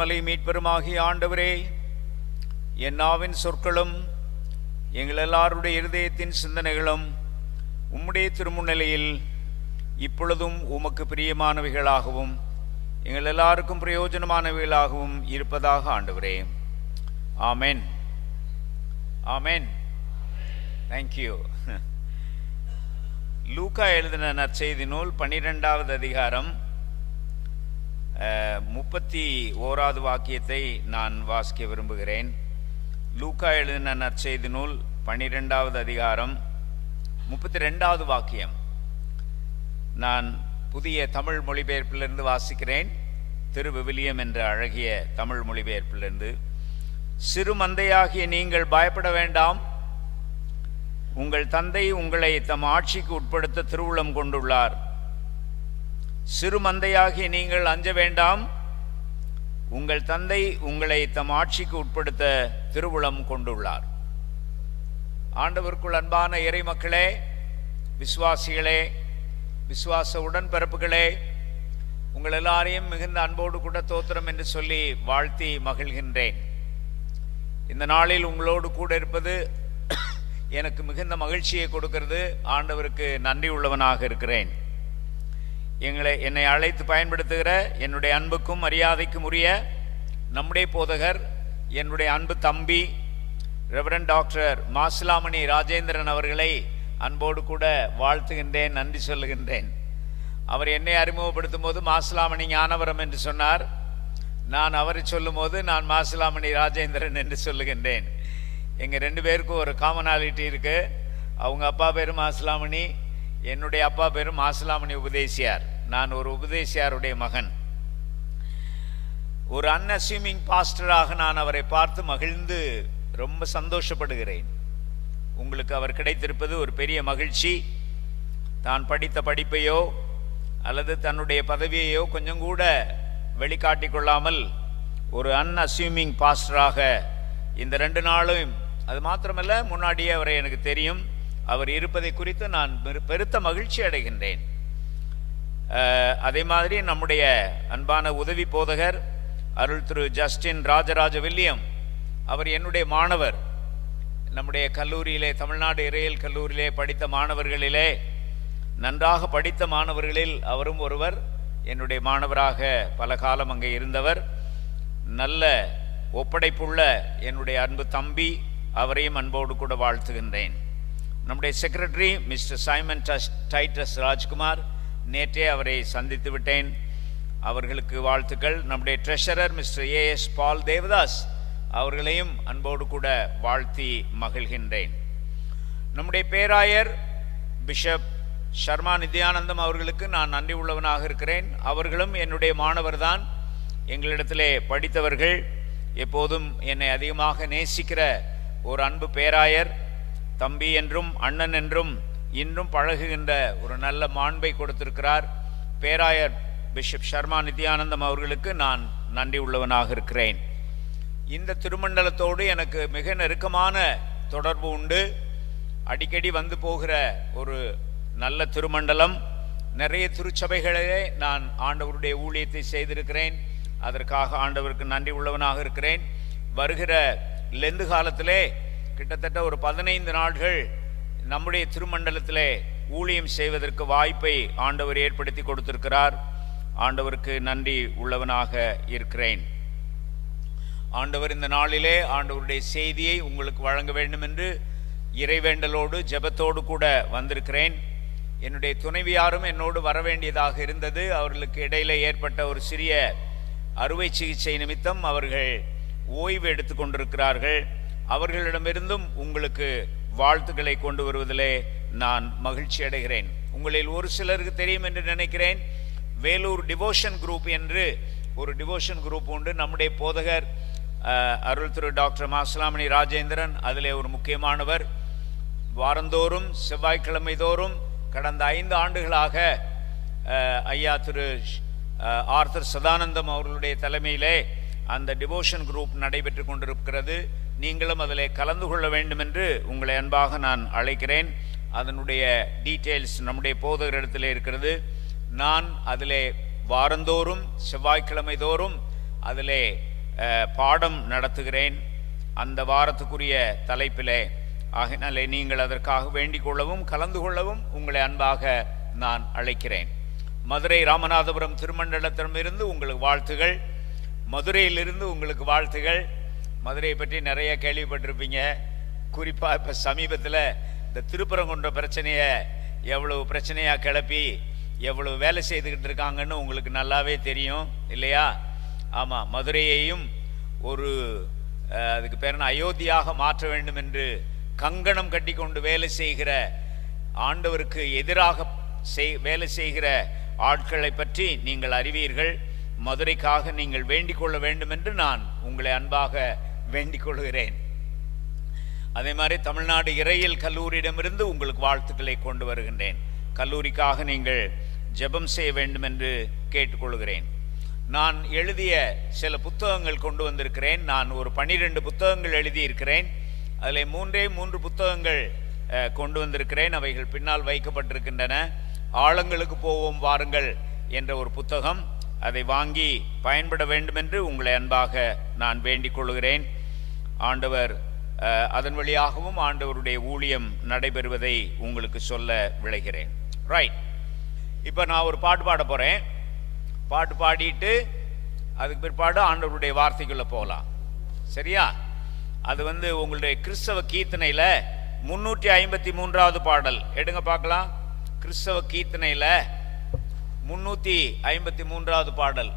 மலை மீட்பெருமாகிய ஆண்டவரே, என் நாவின் சொற்களும் எங்கள் எல்லாருடைய இருதயத்தின் சிந்தனைகளும் உம்முடைய திருமுன்னிலையில் இப்பொழுதும் உமக்கு பிரியமானவைகளாகவும் எங்கள் எல்லாருக்கும் பிரயோஜனமானவைகளாகவும் இருப்பதாக ஆண்டவரே. ஆமென். ஆமென். தேங்க்யூ. லூக்கா எழுதின நற்செய்தி நூல் 12வது அதிகாரம் 31வது வாக்கியத்தை நான் வாசிக்க விரும்புகிறேன். லூக்கா எழுதின நற்செய்தி நூல் 12வது அதிகாரம் 32வது வாக்கியம். நான் புதிய தமிழ் மொழிபெயர்ப்பிலிருந்து வாசிக்கிறேன். திருவிவிலியம் என்ற அழகிய தமிழ் மொழிபெயர்ப்பிலிருந்து. சிறு மந்தையாகிய நீங்கள் பயப்பட வேண்டாம். உங்கள் தந்தை உங்களை தம் ஆட்சிக்கு உட்படுத்த திருவுளம் கொண்டுள்ளார். சிறு மந்தையாகிய நீங்கள் அஞ்ச வேண்டாம். உங்கள் தந்தை உங்களை தம் ஆட்சிக்கு உட்படுத்த திருவுளம் கொண்டுள்ளார். ஆண்டவருக்குள் அன்பான இறை மக்களே, விசுவாசிகளே, விசுவாச உடன்பிறப்புகளே, உங்கள் எல்லாரையும் மிகுந்த அன்போடு கூட தோத்திரம் என்று சொல்லி வாழ்த்தி மகிழ்கின்றேன். இந்த நாளில் உங்களோடு கூட இருப்பது எனக்கு மிகுந்த மகிழ்ச்சியை கொடுக்கிறது. ஆண்டவருக்கு நன்றி உள்ளவனாக இருக்கிறேன். என்னை அழைத்து பயன்படுத்துகிற என்னுடைய அன்புக்கும் மரியாதைக்கும் உரிய நம்முடைய போதகர், என்னுடைய அன்பு தம்பி ரெவரண்ட் டாக்டர் மாசிலாமணி ராஜேந்திரன் அவர்களை அன்போடு கூட வாழ்த்துகின்றேன், நன்றி சொல்லுகின்றேன். அவர் என்னை அறிமுகப்படுத்தும் போது மாசிலாமணி ஞானவரம் என்று சொன்னார். நான் அவரை சொல்லும் போது நான் மாசிலாமணி ராஜேந்திரன் என்று சொல்லுகின்றேன். எங்கள் 2 பேருக்கும் ஒரு காமனாலிட்டி இருக்கு. அவங்க அப்பா பேரு மாசிலாமணி, என்னுடைய அப்பா பேரு மாசிலாமணி உபதேசியார். நான் ஒரு உபதேசியாருடைய மகன். ஒரு அன்அஸ்யூமிங் பாஸ்டராக நான் அவரை பார்த்து மகிழ்ந்து ரொம்ப சந்தோஷப்படுகிறேன். உங்களுக்கு அவர் கிடைத்திருப்பது ஒரு பெரிய மகிழ்ச்சி. தான் படித்த படிப்பையோ அல்லது தன்னுடைய பதவியையோ கொஞ்சம் கூட வெளிக்காட்டி கொள்ளாமல் ஒரு அன்அஸ்யூமிங் பாஸ்டராக இந்த 2 நாளும், அது மாத்திரமல்ல முன்னாடியே அவரை எனக்கு தெரியும், அவர் இருப்பதை குறித்து நான் பெருத்த மகிழ்ச்சி அடைகின்றேன். அதே மாதிரி நம்முடைய அன்பான உதவி போதகர் அருள் திரு ஜஸ்டின் ராஜராஜ வில்லியம், அவர் என்னுடைய மாணவர். நம்முடைய கல்லூரியிலே, தமிழ்நாடு இறையியல் கல்லூரியிலே படித்த மாணவர்களிலே, நன்றாக படித்த மாணவர்களில் அவரும் ஒருவர். என்னுடைய மாணவராக பல காலம் அங்கே இருந்தவர். நல்ல ஒப்படைப்புள்ள என்னுடைய அன்பு தம்பி, அவரையும் அன்போடு கூட வாழ்த்துகின்றேன். நம்முடைய secretary mister Simon Titus Rajkumar, நேற்றே அவரை சந்தித்து விட்டேன், அவர்களுக்கு வாழ்த்துக்கள். நம்முடைய ட்ரெஷரர் மிஸ்டர் ஏஎஸ் பால் தேவதாஸ், அவர்களையும் அன்போடு கூட வாழ்த்தி மகிழ்கின்றேன். நம்முடைய பேராயர் பிஷப் ஷர்மா நித்யானந்தம் அவர்களுக்கு நான் நன்றி உள்ளவனாக இருக்கிறேன். அவர்களும் என்னுடைய மாணவர் தான், எங்களிடத்திலே படித்தவர்கள். எப்போதும் என்னை அதிகமாக நேசிக்கிற ஒரு அன்பு பேராயர், தம்பி என்றும் அண்ணன் என்றும் இன்றும் பழகுகின்ற ஒரு நல்ல மாண்பை கொடுத்திருக்கிறார். பேராயர் பிஷப் ஷர்மா நித்யானந்தம் அவர்களுக்கு நான் நன்றி உள்ளவனாக இருக்கிறேன். இந்த திருமண்டலத்தோடு எனக்கு மிக நெருக்கமான தொடர்பு உண்டு. அடிக்கடி வந்து போகிற ஒரு நல்ல திருமண்டலம். நிறைய திருச்சபைகளிலே நான் ஆண்டவருடைய ஊழியத்தை செய்திருக்கிறேன். அதற்காக ஆண்டவருக்கு நன்றி உள்ளவனாக இருக்கிறேன். வருகிற லெந்து காலத்திலே கிட்டத்தட்ட ஒரு 15 நாட்கள் நம்முடைய திருமண்டலத்திலே ஊழியம் செய்வதற்கு வாய்ப்பை ஆண்டவர் ஏற்படுத்தி கொடுத்திருக்கிறார். ஆண்டவருக்கு நன்றி உள்ளவனாக இருக்கிறேன். ஆண்டவர் இந்த நாளிலே ஆண்டவருடைய செய்தியை உங்களுக்கு வழங்க வேண்டும் என்று இறைவேண்டலோடு ஜெபத்தோடு கூட வந்திருக்கிறேன். என்னுடைய துணைவியாரும் என்னோடு வர வேண்டியதாக இருந்தது. அவர்களுக்கு இடையில ஏற்பட்ட ஒரு சிறிய அறுவை சிகிச்சை நிமித்தம் அவர்கள் ஓய்வு எடுத்து கொண்டிருக்கிறார்கள். அவர்களிடமிருந்தும் உங்களுக்கு வாழ்த்துக்களை கொண்டு வருவதிலே நான் மகிழ்ச்சி அடைகிறேன். உங்களில் ஒரு சிலருக்கு தெரியும் என்று நினைக்கிறேன், வேலூர் டிவோஷன் குரூப் என்று ஒரு டிவோஷன் குரூப் உண்டு. நம்முடைய போதகர் அருள் திரு டாக்டர் மாசிலாமணி ராஜேந்திரன் அதிலே ஒரு முக்கியமானவர். வாரந்தோறும் செவ்வாய்க்கிழமை தோறும் கடந்த 5 ஆண்டுகளாக ஐயா திரு ஆர்த்தர் சதானந்தம் அவர்களுடைய தலைமையிலே அந்த டிவோஷன் குரூப் நடைபெற்று கொண்டிருக்கிறது. நீங்களும் அதில் கலந்து கொள்ள வேண்டும் என்று உங்களை அன்பாக நான் அழைக்கிறேன். அதனுடைய டீட்டெயில்ஸ் நம்முடைய போதகரிடத்தில் இருக்கிறது. நான் அதிலே வாரந்தோறும் செவ்வாய்க்கிழமை தோறும் அதிலே பாடம் நடத்துகிறேன் அந்த வாரத்துக்குரிய தலைப்பிலே. ஆகினாலே நீங்கள் அதற்காக வேண்டிக் கொள்ளவும் கலந்து கொள்ளவும் உங்களை அன்பாக நான் அழைக்கிறேன். மதுரை ராமநாதபுரம் திருமண்டலத்திடமிருந்து உங்களுக்கு வாழ்த்துகள். மதுரையிலிருந்து உங்களுக்கு வாழ்த்துகள். மதுரையை பற்றி நிறைய கேள்விப்பட்டிருப்பீங்க. குறிப்பாக இப்போ சமீபத்தில் இந்த திருப்பரங்குன்ற பிரச்சனையை எவ்வளவு பிரச்சனையாக கிளப்பி எவ்வளவு வேலை செய்துக்கிட்டு இருக்காங்கன்னு உங்களுக்கு நல்லாவே தெரியும் இல்லையா? ஆமாம், மதுரையையும் ஒரு அதுக்கு பேர் அயோத்தியாக மாற்ற வேண்டும் என்று கங்கணம் கட்டி கொண்டு வேலை செய்கிற, ஆண்டவருக்கு எதிராக வேலை செய்கிற ஆட்களை பற்றி நீங்கள் அறிவீர்கள். மதுரைக்காக நீங்கள் வேண்டிக் கொள்ள வேண்டும் என்று நான் உங்களை அன்பாக வேண்டிக் கொள்கிறேன். அதே மாதிரி தமிழ்நாடு இறையியல் கல்லூரியிடமிருந்து உங்களுக்கு வாழ்த்துக்களை கொண்டு வருகின்றேன். கல்லூரிக்காக நீங்கள் ஜெபம் செய்ய வேண்டும் என்று கேட்டுக்கொள்கிறேன். நான் எழுதிய சில புத்தகங்கள் கொண்டு வந்திருக்கிறேன். நான் ஒரு 12 புத்தகங்கள் எழுதியிருக்கிறேன். அதில் 3 புத்தகங்கள் கொண்டு வந்திருக்கிறேன். அவைகள் பின்னால் வைக்கப்பட்டிருக்கின்றன. ஆழங்களுக்கு போவோம் வாருங்கள் என்ற ஒரு புத்தகம். அதை வாங்கி பயன்பட வேண்டும் என்று உங்களை அன்பாக நான் வேண்டிக் கொள்கிறேன். ஆண்டவர் அதன் வழியாகவும் ஆண்டவருடைய ஊழியம் நடைபெறுவதை உங்களுக்கு சொல்ல விளைகிறேன். ரைட், இப்போ நான் ஒரு பாட்டு பாட போகிறேன். பாட்டு பாடிட்டு அதுக்கு பிற்பாடு ஆண்டவருடைய வார்த்தைக்குள்ளே போகலாம். சரியா? அது உங்களுடைய கிறிஸ்தவ கீர்த்தனையில் 353வது பாடல் எடுங்க பார்க்கலாம். கிறிஸ்தவ கீர்த்தனையில் 353வது பாடல்.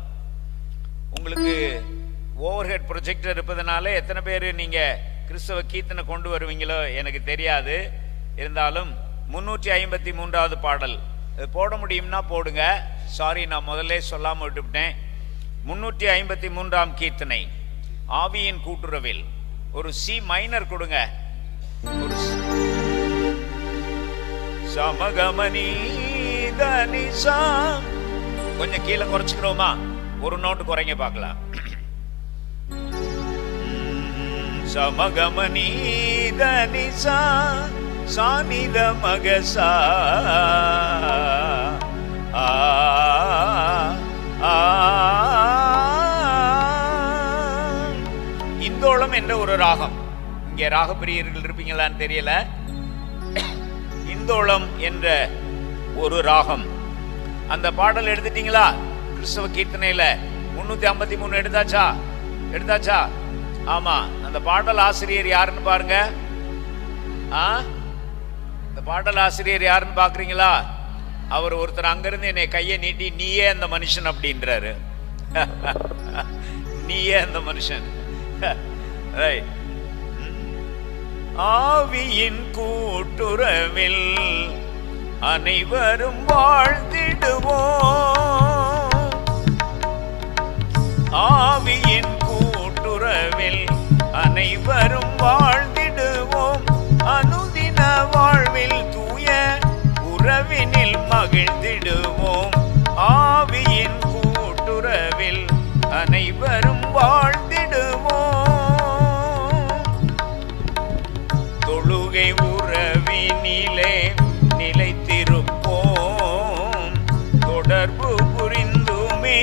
உங்களுக்கு ஓவர்ஹெட் ப்ரொஜெக்டர் இருப்பதனால எத்தனை பேர் நீங்கள் கிறிஸ்தவ கீர்த்தனை கொண்டு வருவீங்களோ எனக்கு தெரியாது. இருந்தாலும் 353வது பாடல் போட முடியும்னா போடுங்க. சாரி, நான் முதல்ல சொல்லாமல் விட்டுவிட்டேன். 353ஆம் கீர்த்தனை ஆவியின் கூட்டுறவில் ஒரு சி மைனர் கொடுங்க. ஒரு சமகமனி தனிசா கொஞ்சம் கீழே குறைச்சிக்கிறோமா? ஒரு நோட்டு குறைங்க பார்க்கலாம். சமகமனி தனிசா சானித மகசா இந்தோளம் என்ற ஒரு ராகம். இங்கே ராகப்பிரியர்கள் இருப்பீங்களான்னு தெரியல. இந்தோளம் என்ற ஒரு ராகம். அந்த பாடல் எடுத்துட்டீங்களா? கிறிஸ்தவ கீர்த்தனையில 353 எடுத்தாச்சா? ஆமா. அந்த பாடல் ஆசிரியர் யாருன்னு பாருங்க. இந்த பாடல் ஆசிரியர் யாருன்னு பாக்குறீங்களா? அவர் ஒருத்தர் அங்கிருந்து என்னை கையை நீட்டி நீயே அந்த மனுஷன் அப்படின்றாரு. நீயே அந்த மனுஷன். ஆவியின் கூட்டுறவில் அனைவரும் வாழ்ந்திடுவோம். ஆவியின் கூட்டுறவில் அனைவரும் வாழ்ந்திடுவோம். அனுதின வாழ்வில் தூய உறவினில் மகிழ்ந்திடுவோம். ஆவியின் கூட்டுறவில் அனைவரும் வாழ்ந்திடுவோம். தொழுகை உறவினிலே நிலைத்திருப்போம். தொடர்பு புரிந்துமே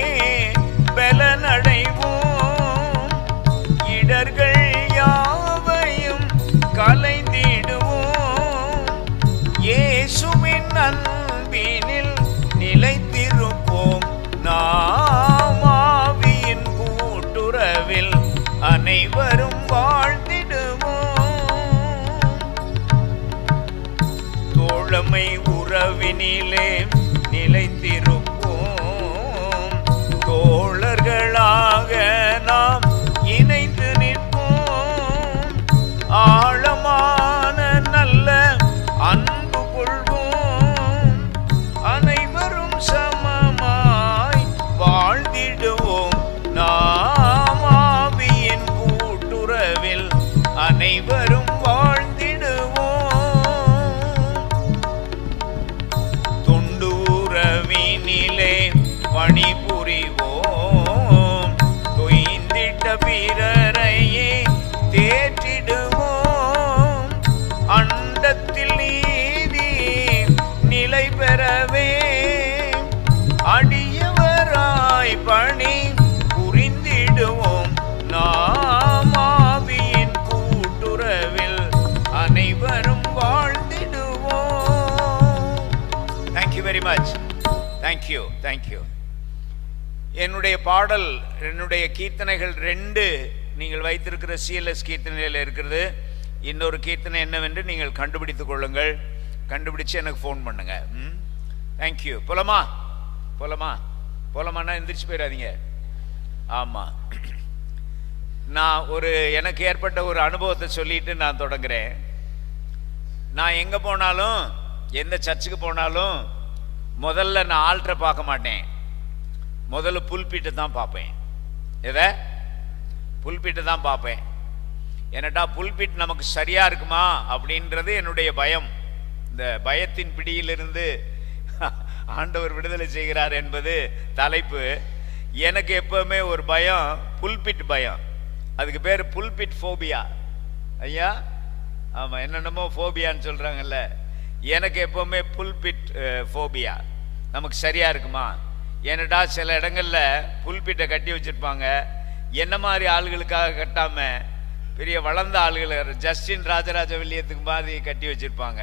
பலனடைவோம். இடர்கள் யாவையும் கலைந்திடுவோம். இயேசுவின் அன்பினில் நிலைத்திருப்போம். நாம் ஆவியின் கூட்டுறவில் அனைவரும் வாழ்ந்திடுவோம். தோழமை உறவினிலே நிலைத்திருப்போம். Very much. Thank you thank you. என்னுடைய பாடல், என்னுடைய கீர்த்தனைகள் 2 நீங்கள் வைத்திருக்கிற சிஎல்எஸ் கீர்த்தனையில் இருக்கிறது. இன்னொரு கீர்த்தனை என்னவென்று நீங்கள் கண்டுபிடித்துக் கொள்ளுங்கள். கண்டுபிடிச்சு எனக்கு ஃபோன் பண்ணுங்க. தேங்க்யூ. போலாமா? போலாமா? போலாமாண்ணா எந்திரிச்சு போயிடாதீங்க. ஆமாம், நான் எனக்கு ஏற்பட்ட ஒரு அனுபவத்தை சொல்லிட்டு நான் தொடங்குறேன். நான் எங்கே போனாலும், எந்த சர்ச்சுக்கு போனாலும் முதல்ல நான் ஆல்டரை பார்க்க மாட்டேன். முதல்ல புல்பீட்டை தான் பார்ப்பேன். எதை? புல்பீட்டை தான் பார்ப்பேன். என்னட்டா புல்பீட் நமக்கு சரியா இருக்குமா அப்படின்றது என்னுடைய பயம். இந்த பயத்தின் பிடியிலிருந்து ஆண்டவர் விடுதலை செய்கிறார் என்பது தலைப்பு. எனக்கு எப்பவுமே ஒரு பயம், புல்பிட் பயம். அதுக்கு பேர் புல்பிட் ஃபோபியா. ஐயா, ஆமாம், என்னென்னமோ ஃபோபியான்னு சொல்கிறாங்கல்ல. எனக்கு எப்பவுமே புல்பிட் ஃபோபியா. நமக்கு சரியா இருக்குமா? ஏன்னடா சில இடங்களில் புல்பிட்டை கட்டி வச்சுருப்பாங்க. என்ன மாதிரி ஆளுகளுக்காக கட்டாமல் பெரிய வளர்ந்த ஆளுகள், ஜஸ்டின் ராஜராஜ வில்லியத்துக்கு மாதிரி கட்டி வச்சுருப்பாங்க.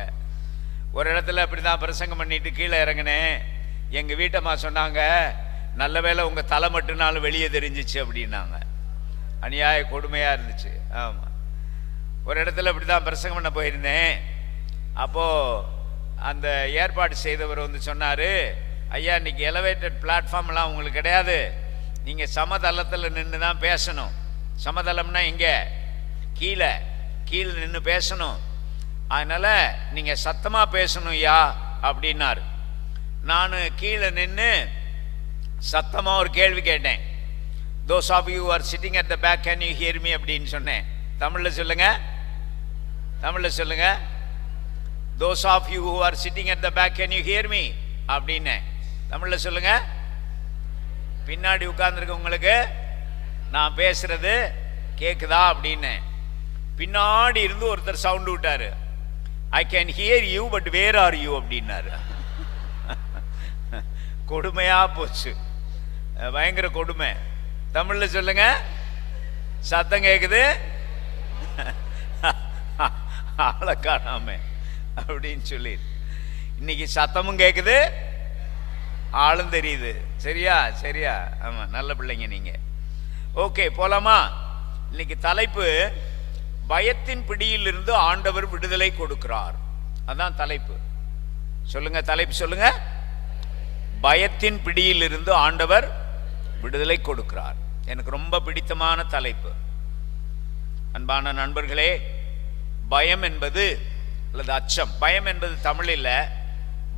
ஒரு இடத்துல அப்படி தான் பிரசங்கம் பண்ணிட்டு கீழே இறங்கினேன். எங்கள் வீட்டம்மா சொன்னாங்க, நல்ல வேளை உங்கள் தலை மட்டும்னாலும் வெளியே தெரிஞ்சிச்சு அப்படின்னாங்க. அநியாய கொடுமையாக இருந்துச்சு. ஆமாம், ஒரு இடத்துல அப்படி தான் பிரசங்கம் பண்ண போயிருந்தேன். அப்போது அந்த ஏற்பாடு செய்தவர் வந்து சொன்னார், ஐயா இன்னைக்கு எலவேட்டட் பிளாட்ஃபார்ம்லாம் உங்களுக்கு கிடையாது, நீங்கள் சமதளத்தில் நின்று தான் பேசணும். சமதளம்னா இங்கே கீழே நின்று பேசணும். அதனால் நீங்கள் சத்தமாக பேசணும் ஐயா அப்படின்னார். நான் கீழே நின்று சத்தமாக ஒரு கேள்வி கேட்டேன். those of you who are sitting at the back, can you hear me அப்படின்னு சொன்னேன். தமிழில் சொல்லுங்க, தமிழில் சொல்லுங்க. those of you who are sitting at the back, can you hear me அப்படின்னு தமிழில் சொல்லுங்க. பின்னாடி உட்கார்ந்துருக்க உங்களுக்கு நான் பேசுறது கேக்குதா அப்படின்னு. பின்னாடி இருந்து ஒருத்தர் சவுண்ட் விட்டாரு, I can hear you but where are you அப்படின்னாரு. கொடுமையா போச்சு, பயங்கர கொடுமை. தமிழ்ல சொல்லுங்க. சத்தம் கேக்குது, ஆளை காணாம அப்படின்னு சொல்லி. இன்னைக்கு சத்தமும் கேக்குது, ஆளும் தெரியுது. சரியா? சரியா? ஆமா, நல்ல பிள்ளைங்க நீங்க. ஓகே, போலாமா? இன்னைக்கு தலைப்பு, பயத்தின் பிடியில் இருந்து ஆண்டவர் விடுதலை கொடுக்கிறார். அதான் தலைப்பு. சொல்லுங்க, தலைப்பு சொல்லுங்க. பயத்தின் பிடியில் இருந்து ஆண்டவர் விடுதலை கொடுக்கிறார். எனக்கு ரொம்ப பிடித்தமான தலைப்பு. அன்பான நண்பர்களே, பயம் என்பது அல்லது அச்சம், பயம் என்பது தமிழில்,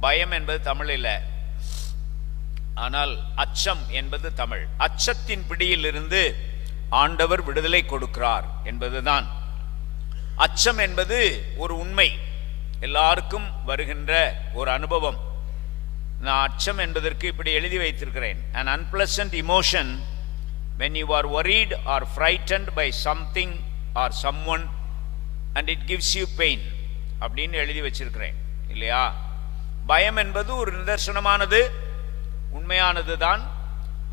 பயம் என்பது தமிழில், ஆனால் அச்சம் என்பது தமிழ். அச்சத்தின் பிடியில் இருந்து ஆண்டவர் விடுதலை கொடுக்கிறார் என்பதுதான். அச்சம் என்பது ஒரு உண்மை, எல்லாருக்கும் வருகின்ற ஒரு அனுபவம். நான் அச்சம் என்பதற்கு இப்படி எழுதி வைத்திருக்கிறேன், an unpleasant emotion when you are worried or frightened by something or someone and it gives you pain அப்படின்னு எழுதி வச்சிருக்கிறேன், இல்லையா? பயம் என்பது ஒரு நிதர்சனமானது, உண்மையானது தான்.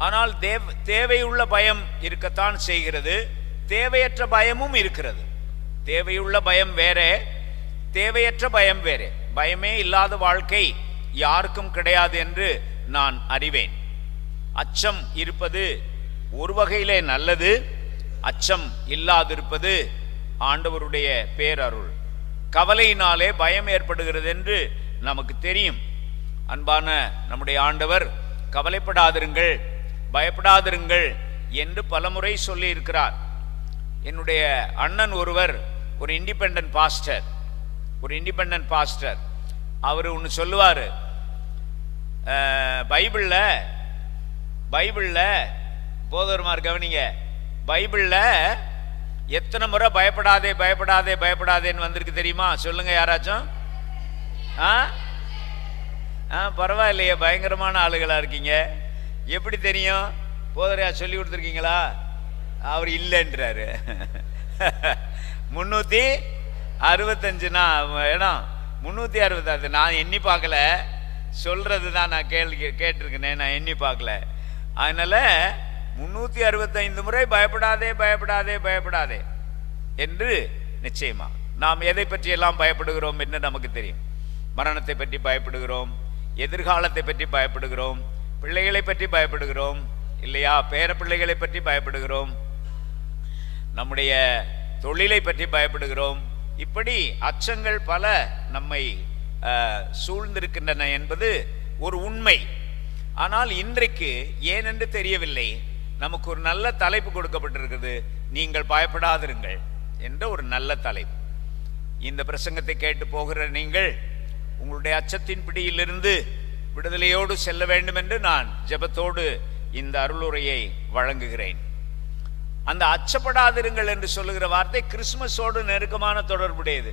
ஆனால் தேவையுள்ள பயம் இருக்கத்தான் செய்கிறது, தேவையற்ற பயமும் இருக்கிறது. தேவையுள்ள பயம் வேறே, தேவையற்ற பயம் வேறே. பயமே இல்லாத வாழ்க்கை யாருக்கும் கிடையாது என்று நான் அறிவேன். அச்சம் இருப்பது ஒரு வகையிலே நல்லது, அச்சம் இல்லாதிருப்பது ஆண்டவருடைய பேரருள். கவலையினாலே பயம் ஏற்படுகிறது என்று நமக்கு தெரியும். அன்பான நம்முடைய ஆண்டவர் கவலைப்படாதிருங்கள், பயப்படாதிருங்கள் என்று பலமுறை சொல்லி இருக்கிறார். என்னுடைய அண்ணன் ஒருவர் ஒரு இண்டிபெண்டன்ட் பாஸ்டர், அவர் ஒன்று சொல்லுவார், பைபிளில் போதவர்மார் கவனிங்க, பைபிளில் எத்தனை முறை பயப்படாதே பயப்படாதே பயப்படாதேன்னு வந்திருக்கு தெரியுமா? சொல்லுங்க யாராச்சும். பரவாயில்லையே, பயங்கரமான ஆளுகளா இருக்கீங்க. எப்படி தெரியும்? போதரையா சொல்லி கொடுத்துருக்கீங்களா? அவர் இல்லைன்றாரு. 365 இடம் 366. நான் எண்ணி பார்க்கல, சொல்றது தான் நான் கேட்டிருக்கேன், நான் எண்ணி பார்க்கல. அதனால 365 முறை பயப்படாதே பயப்படாதே பயப்படாதே என்று நிச்சயமா நாம் எதை பற்றி எல்லாம் பயப்படுகிறோம் என்று நமக்கு தெரியும். மரணத்தை பற்றி பயப்படுகிறோம், எதிர்காலத்தை பற்றி பயப்படுகிறோம், பிள்ளைகளை பற்றி பயப்படுகிறோம் இல்லையா, பேர பிள்ளைகளை பற்றி பயப்படுகிறோம், நம்முடைய தொழிலை பற்றி பயப்படுகிறோம். இப்படி அச்சங்கள் பல நம்மை சூழ்ந்திருக்கின்றன என்பது ஒரு உண்மை. ஆனால் இன்றைக்கு ஏனென்று தெரியவில்லை, நமக்கு ஒரு நல்ல தலைப்பு கொடுக்கப்பட்டிருக்கிறது, நீங்கள் பயப்படாதிருங்கள் என்ற ஒரு நல்ல தலைப்பு. இந்த பிரசங்கத்தை கேட்டு போகிற நீங்கள் உங்களுடைய அச்சத்தின் பிடியிலிருந்து விடுதலையோடு செல்ல வேண்டும் என்று நான் ஜெபத்தோடு இந்த அருளுரையை வழங்குகிறேன். அந்த அச்சப்படாதிருங்கள் என்று சொல்லுகிற வார்த்தை கிறிஸ்துமஸோடு நெருக்கமான தொடர்புடையது.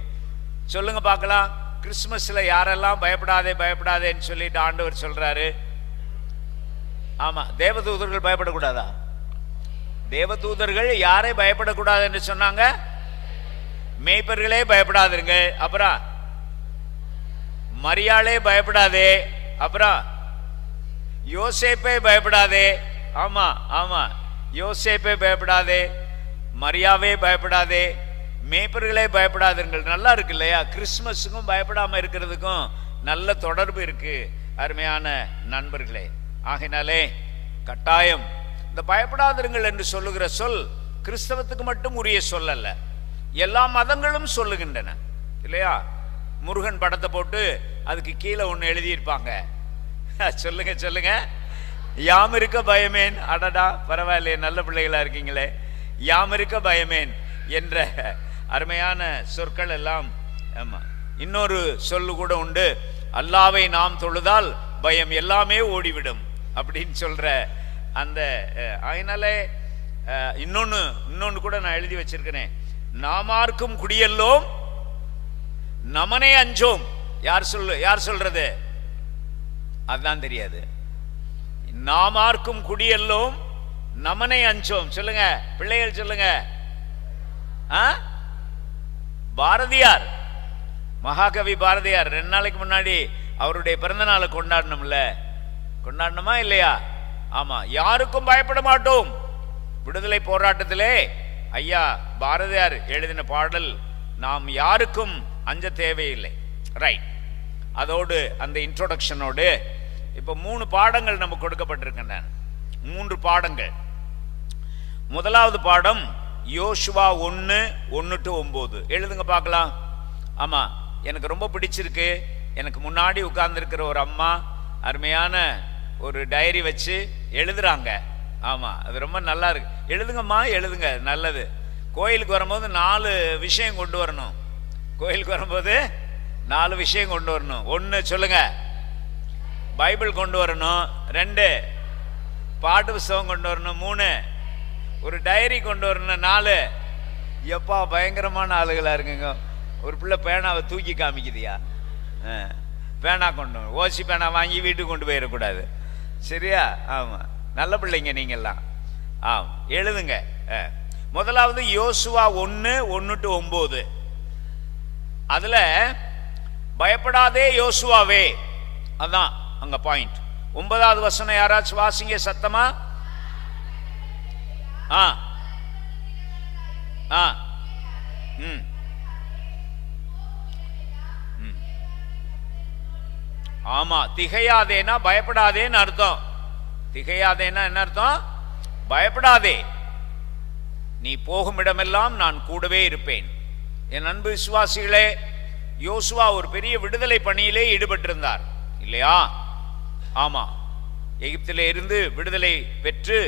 சொல்லுங்க பார்க்கலாம், கிறிஸ்துமஸ்ல யாரெல்லாம் பயப்படாதே பயப்படாதேன்னு சொல்லிட்டு ஆண்டவர் சொல்றாரு? ஆமா, தேவதூதர்கள் பயப்படக்கூடாதா? தேவதூதர்கள் யாரை பயப்படக்கூடாது என்று சொன்னாங்க? மேய்ப்பர்களே பயப்படாதிருங்க. அப்புறம் மரியாளே பயப்படாதே. அப்புறம் யோசேப்பே பயப்படாதே. ஆமா ஆமா, யோசேப்பே பயப்படாதே, மரியாவே பயப்படாதே, மேய்ப்பர்களே பயப்படாதீர்கள். நல்லா இருக்கு இல்லையா? கிறிஸ்துமஸுக்கும் பயப்படாம இருக்கிறதுக்கும் நல்ல தொடர்பு இருக்கு அருமையான நண்பர்களே. ஆகையினாலே கட்டாயம் இந்த பயப்படாதிருங்கள் என்று சொல்லுகிற சொல் கிறிஸ்தவத்துக்கு மட்டும் உரிய சொல் அல்ல, எல்லா மதங்களும் சொல்லுகின்றன இல்லையா? முருகன் படத்தை போட்டு அதுக்கு கீழே ஒன்று எழுதியிருப்பாங்க, சொல்லுங்க சொல்லுங்க, யாம் இருக்க பயமேன். அடடா, பரவாயில்லையே, நல்ல பிள்ளைகளா இருக்கீங்களே. யாம் இருக்க பயமேன் என்ற அருமையான சொற்கள் எல்லாம். ஆமா, இன்னொரு சொல்லு கூட உண்டு, அல்லாவை நாம் தொழுதால் பயம் எல்லாமே ஓடிவிடும் அப்படின்னு சொல்ற அந்த. அதனாலே இன்னொன்னு கூட நான் எழுதி வச்சிருக்கிறேன், நாமார்க்கும் குடியல்லோம் நமனே அஞ்சோம். யார் சொல்றது? அதுதான் தெரியாது. நாமார்க்கும் குடியல்லோம் நமனை அஞ்சோம். சொல்லுங்க பிள்ளைகள், சொல்லுங்க. பாரதியார், மகாகவி பாரதியார் 2 நாளைக்கு முன்னாடி அவருடைய பிறந்த நாளை கொண்டாடணுமா இல்லையா? ஆமா, யாருக்கும் பயப்பட மாட்டோம். விடுதலை போராட்டத்திலே ஐயா பாரதியார் எழுதின பாடல், நாம் யாருக்கும் அஞ்ச தேவையில்லை. ரைட். அதோடு அந்த இன்ட்ரோடக்ஷனோடு இப்ப 3 பாடங்கள் நமக்கு கொடுக்கப்பட்டிருக்கின்றன. 3 பாடங்கள். முதலாவது பாடம் யோசுவா 1:1-9. எழுதுங்க பார்க்கலாம். ஆமா, எனக்கு ரொம்ப பிடிச்சிருக்கு. எனக்கு முன்னாடி உட்கார்ந்துருக்கிற ஒரு அம்மா அருமையான ஒரு டைரி வச்சு எழுதுறாங்க. ஆமா, அது ரொம்ப நல்லா இருக்கு. எழுதுங்கம்மா, எழுதுங்க, நல்லது. கோயிலுக்கு வரும்போது 4 விஷயம் கொண்டு வரணும். கோயிலுக்கு வரும்போது 4 விஷயம் கொண்டு வரணும். 1 சொல்லுங்க, பைபிள் கொண்டு வரணும். 2 பாட்டு புஸ்தகம் கொண்டு வரணும். 3 ஒரு டைரி கொண்டு வரணும். 4 எப்பா பயங்கரமான ஆளுகளா இருக்குங்க. ஒரு பிள்ளை பேனாவை தூக்கி காமிக்குதியா? பேனா கொண்டு, ஓசி பேனா வாங்கி வீட்டுக்கு கொண்டு போயிடக்கூடாது, சரியா? ஆமா, நல்ல பிள்ளைங்க நீங்கெல்லாம். எழுதுங்க. முதலாவது யோசுவா 1:1-9. அதுல பயப்படாதே யோசுவாவே, அதான் அங்க பாயிண்ட். 9வது வசனம் யாராச்சும் வாசிங்க சத்தமா. ஆமா, திகையாதேனா பயப்படாதேன்னு அர்த்தம். திகையாதேனா என்ன அர்த்தம்? பயப்படாதே, நீ போகும் இடமெல்லாம் நான் கூடவே இருப்பேன். என் அன்பு விசுவாசிகளே, யோசுவா ஒரு பெரிய விடுதலை பணியிலே ஈடுபட்டிருந்தார் இல்லையா? ஆமா, எகிப்திலே இருந்து விடுதலை பெற்று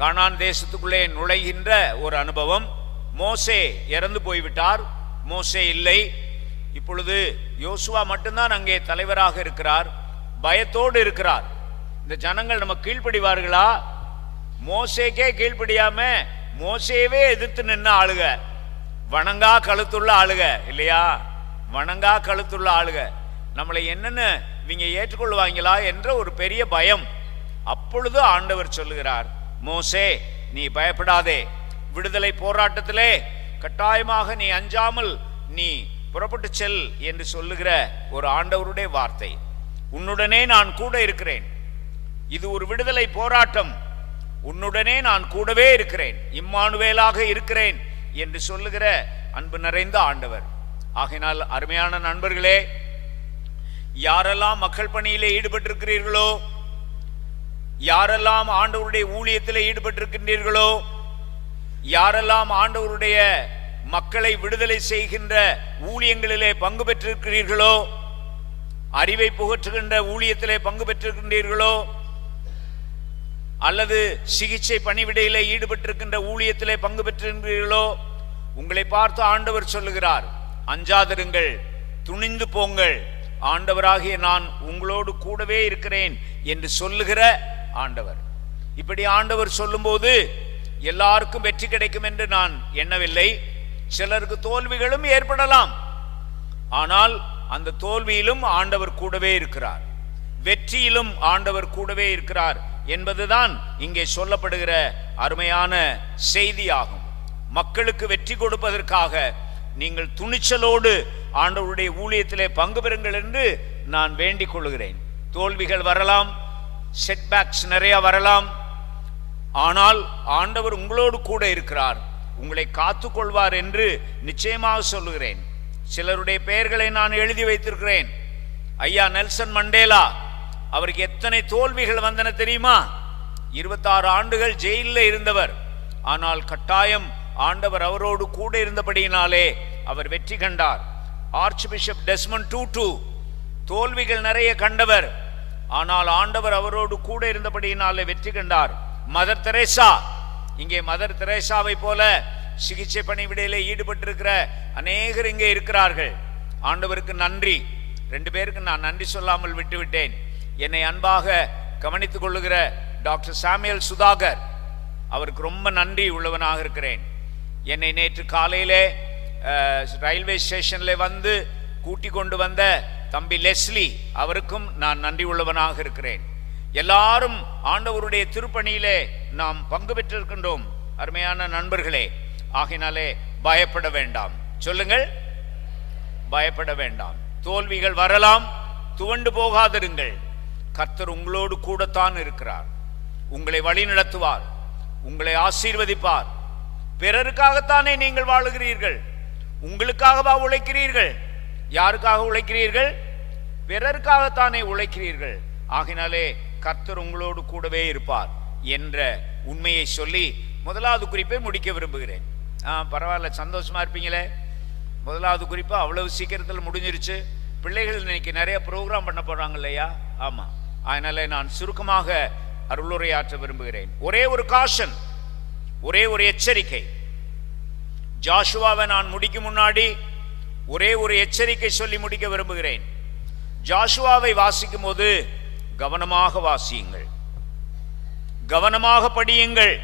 கானான் தேசத்துக்குள்ளே நுழைகின்ற ஒரு அனுபவம். மோசே இறந்து போய்விட்டார், மோசே இல்லை. இப்பொழுது யோசுவா மட்டும்தான் அங்கே தலைவராக இருக்கிறார், பயத்தோடு இருக்கிறார். இந்த ஜனங்கள் நம்ம கீழ்ப்படிவார்களா? மோசேக்கே கீழ்ப்படியாம மோசேவே எதிர்த்து நின்ன ஆளுக, வணங்கா கழுத்துள்ள ஆளுக இல்லையா? வணங்கா கழுத்துள்ள ஆளுக, நம்மளை என்னன்னு இவங்க ஏற்றுக்கொள்வாங்களா என்ற ஒரு பெரிய பயம். அப்பொழுது ஆண்டவர் சொல்லுகிறார், மோசே நீ பயப்படாதே, விடுதலை போராட்டத்திலே கட்டாயமாக நீ அஞ்சாமல் நீ புறப்பட்டு செல் என்று சொல்லுகிற ஒரு ஆண்டவருடைய வார்த்தை. உன்னுடனே நான் கூட இருக்கிறேன், இது ஒரு விடுதலை போராட்டம், உன்னுடனே நான் கூடவே இருக்கிறேன், இம்மானுவேலாக இருக்கிறேன் என்று சொல்லுகிற அன்பு நிறைந்த ஆண்டவர். ஆகையினால் அருமையான நண்பர்களே, யாரெல்லாம் மக்கள் பணியிலே ஈடுபட்டிருக்கிறீர்களோ, யாரெல்லாம் ஆண்டவருடைய ஊழியத்திலே ஈடுபட்டிருக்கின்றீர்களோ, யாரெல்லாம் ஆண்டவருடைய மக்களை விடுதலை செய்கின்ற ஊழியங்களிலே பங்கு பெற்றிருக்கிறீர்களோ, அறிவை புகற்றுகின்ற ஊழியத்திலே பங்கு பெற்றிருக்கின்றீர்களோ, அல்லது சிகிச்சை பணிவிடையிலே ஈடுபட்டிருக்கின்ற ஊழியத்திலே பங்கு பெற்றிருக்கிறீர்களோ, உங்களை பார்த்து ஆண்டவர் சொல்லுகிறார், அஞ்சாதிருங்கள், துணிந்து போங்கள், ஆண்டவராகிய நான் உங்களோடு கூடவே இருக்கிறேன் என்று சொல்லுகிற ஆண்டவர். இப்படி ஆண்டவர் சொல்லும்போது எல்லாருக்கும் வெற்றி கிடைக்கும் என்று நான் எண்ணவில்லை. சிலருக்கு தோல்விகளும் ஏற்படலாம். ஆனால் அந்த தோல்வியிலும் ஆண்டவர் கூடவே இருக்கிறார், வெற்றியிலும் ஆண்டவர் கூடவே இருக்கிறார் என்பதுதான் இங்கே சொல்லப்படுகிற அருமையான செய்தியாகும். மக்களுக்கு வெற்றி கொடுப்பதற்காக நீங்கள் துணிச்சலோடு ஆண்டவருடைய ஊழியத்திலே பங்கு பெறுங்கள் என்று நான் வேண்டிக் கொள்கிறேன். தோல்விகள் வரலாம், செட்பேக்ஸ் நிறைய வரலாம். ஆனால் ஆண்டவர் உங்களோடு கூட இருக்கிறார், உங்களை காத்துக்கொள்வார் என்று நிச்சயமாக சொல்லுகிறேன். சிலருடைய பெயர்களை நான் எழுதி வைத்திருக்கிறேன். ஐயா நெல்சன் மண்டேலா, அவருக்கு எத்தனை தோல்விகள் வந்தன தெரியுமா? 26 ஆண்டுகள் ஜெயிலில் இருந்தவர். ஆனால் கட்டாயம் ஆண்டவர் அவரோடு கூட இருந்தபடியினாலே அவர் வெற்றி கண்டார். ஆர்ச் பிஷப் டெஸ்மண்ட் டூட்டு தோல்விகள் நிறைய கண்டவர். ஆனால் ஆண்டவர் அவரோடு கூட இருந்தபடியினாலே வெற்றி கண்டார். மதர் தெரேசா, இங்கே மதர் தெரேசாவை போல சிகிச்சை பணிவிடையிலே ஈடுபட்டிருக்கிற அநேகர் இங்கே இருக்கிறார்கள். ஆண்டவருக்கு நன்றி. 2 பேருக்கு நான் நன்றி சொல்லாமல் விட்டுவிட்டேன். என்னை அன்பாக கவனித்துக் கொள்ளுகிற டாக்டர் சாமுவேல் சுதாகர், அவருக்கு ரொம்ப நன்றி உள்ளவனாக இருக்கிறேன். என்னை நேற்று காலையிலே ரயில்வே ஸ்டேஷனில் வந்து கூட்டி கொண்டு வந்த தம்பி லெஸ்லி, அவருக்கும் நான் நன்றி உள்ளவனாக இருக்கிறேன். எல்லாரும் ஆண்டவருடைய திருப்பணியிலே நாம் பங்கு பெற்றிருக்கின்றோம் அருமையான நண்பர்களே. ஆகினாலே பயப்பட வேண்டாம். சொல்லுங்கள், பயப்பட வேண்டாம். தோல்விகள் வரலாம், துவண்டு போகாதிருங்கள். கர்த்தர் உங்களோடு கூடத்தான் இருக்கிறார். உங்களை வழி நடத்துவார், உங்களை ஆசீர்வதிப்பார். பிறருக்காகத்தானே நீங்கள் வாழுகிறீர்கள், உங்களுக்காகவா உழைக்கிறீர்கள்? யாருக்காக உழைக்கிறீர்கள்? பிறருக்காகத்தானே உழைக்கிறீர்கள். ஆகினாலே கர்த்தர் உங்களோடு கூடவே இருப்பார் என்ற உண்மையை சொல்லி முதலாவது குறிப்பை முடிக்க விரும்புகிறேன். பரவாயில்ல, சந்தோஷமா இருப்பீங்களே. முதலாவது குறிப்பு அவ்வளவு சீக்கிரத்தில் முடிஞ்சிருச்சு. பிள்ளைகள் இன்னைக்கு நிறைய ப்ரோக்ராம் பண்ண போறாங்க இல்லையா? ஆமா. அதனால நான் சுருக்கமாக அருளுரையாற்ற விரும்புகிறேன். ஒரே ஒரு காஷன், ஒரே ஒரு எச்சரிக்கை. ஜாஷுவாவை நான் முடிக்கும் முன்னாடி ஒரே ஒரு எச்சரிக்கை சொல்லி முடிக்க விரும்புகிறேன். ஜாஷுவாவை வாசிக்கும் போது கவனமாக வாசியுங்கள், கவனமாக படியுங்கள்.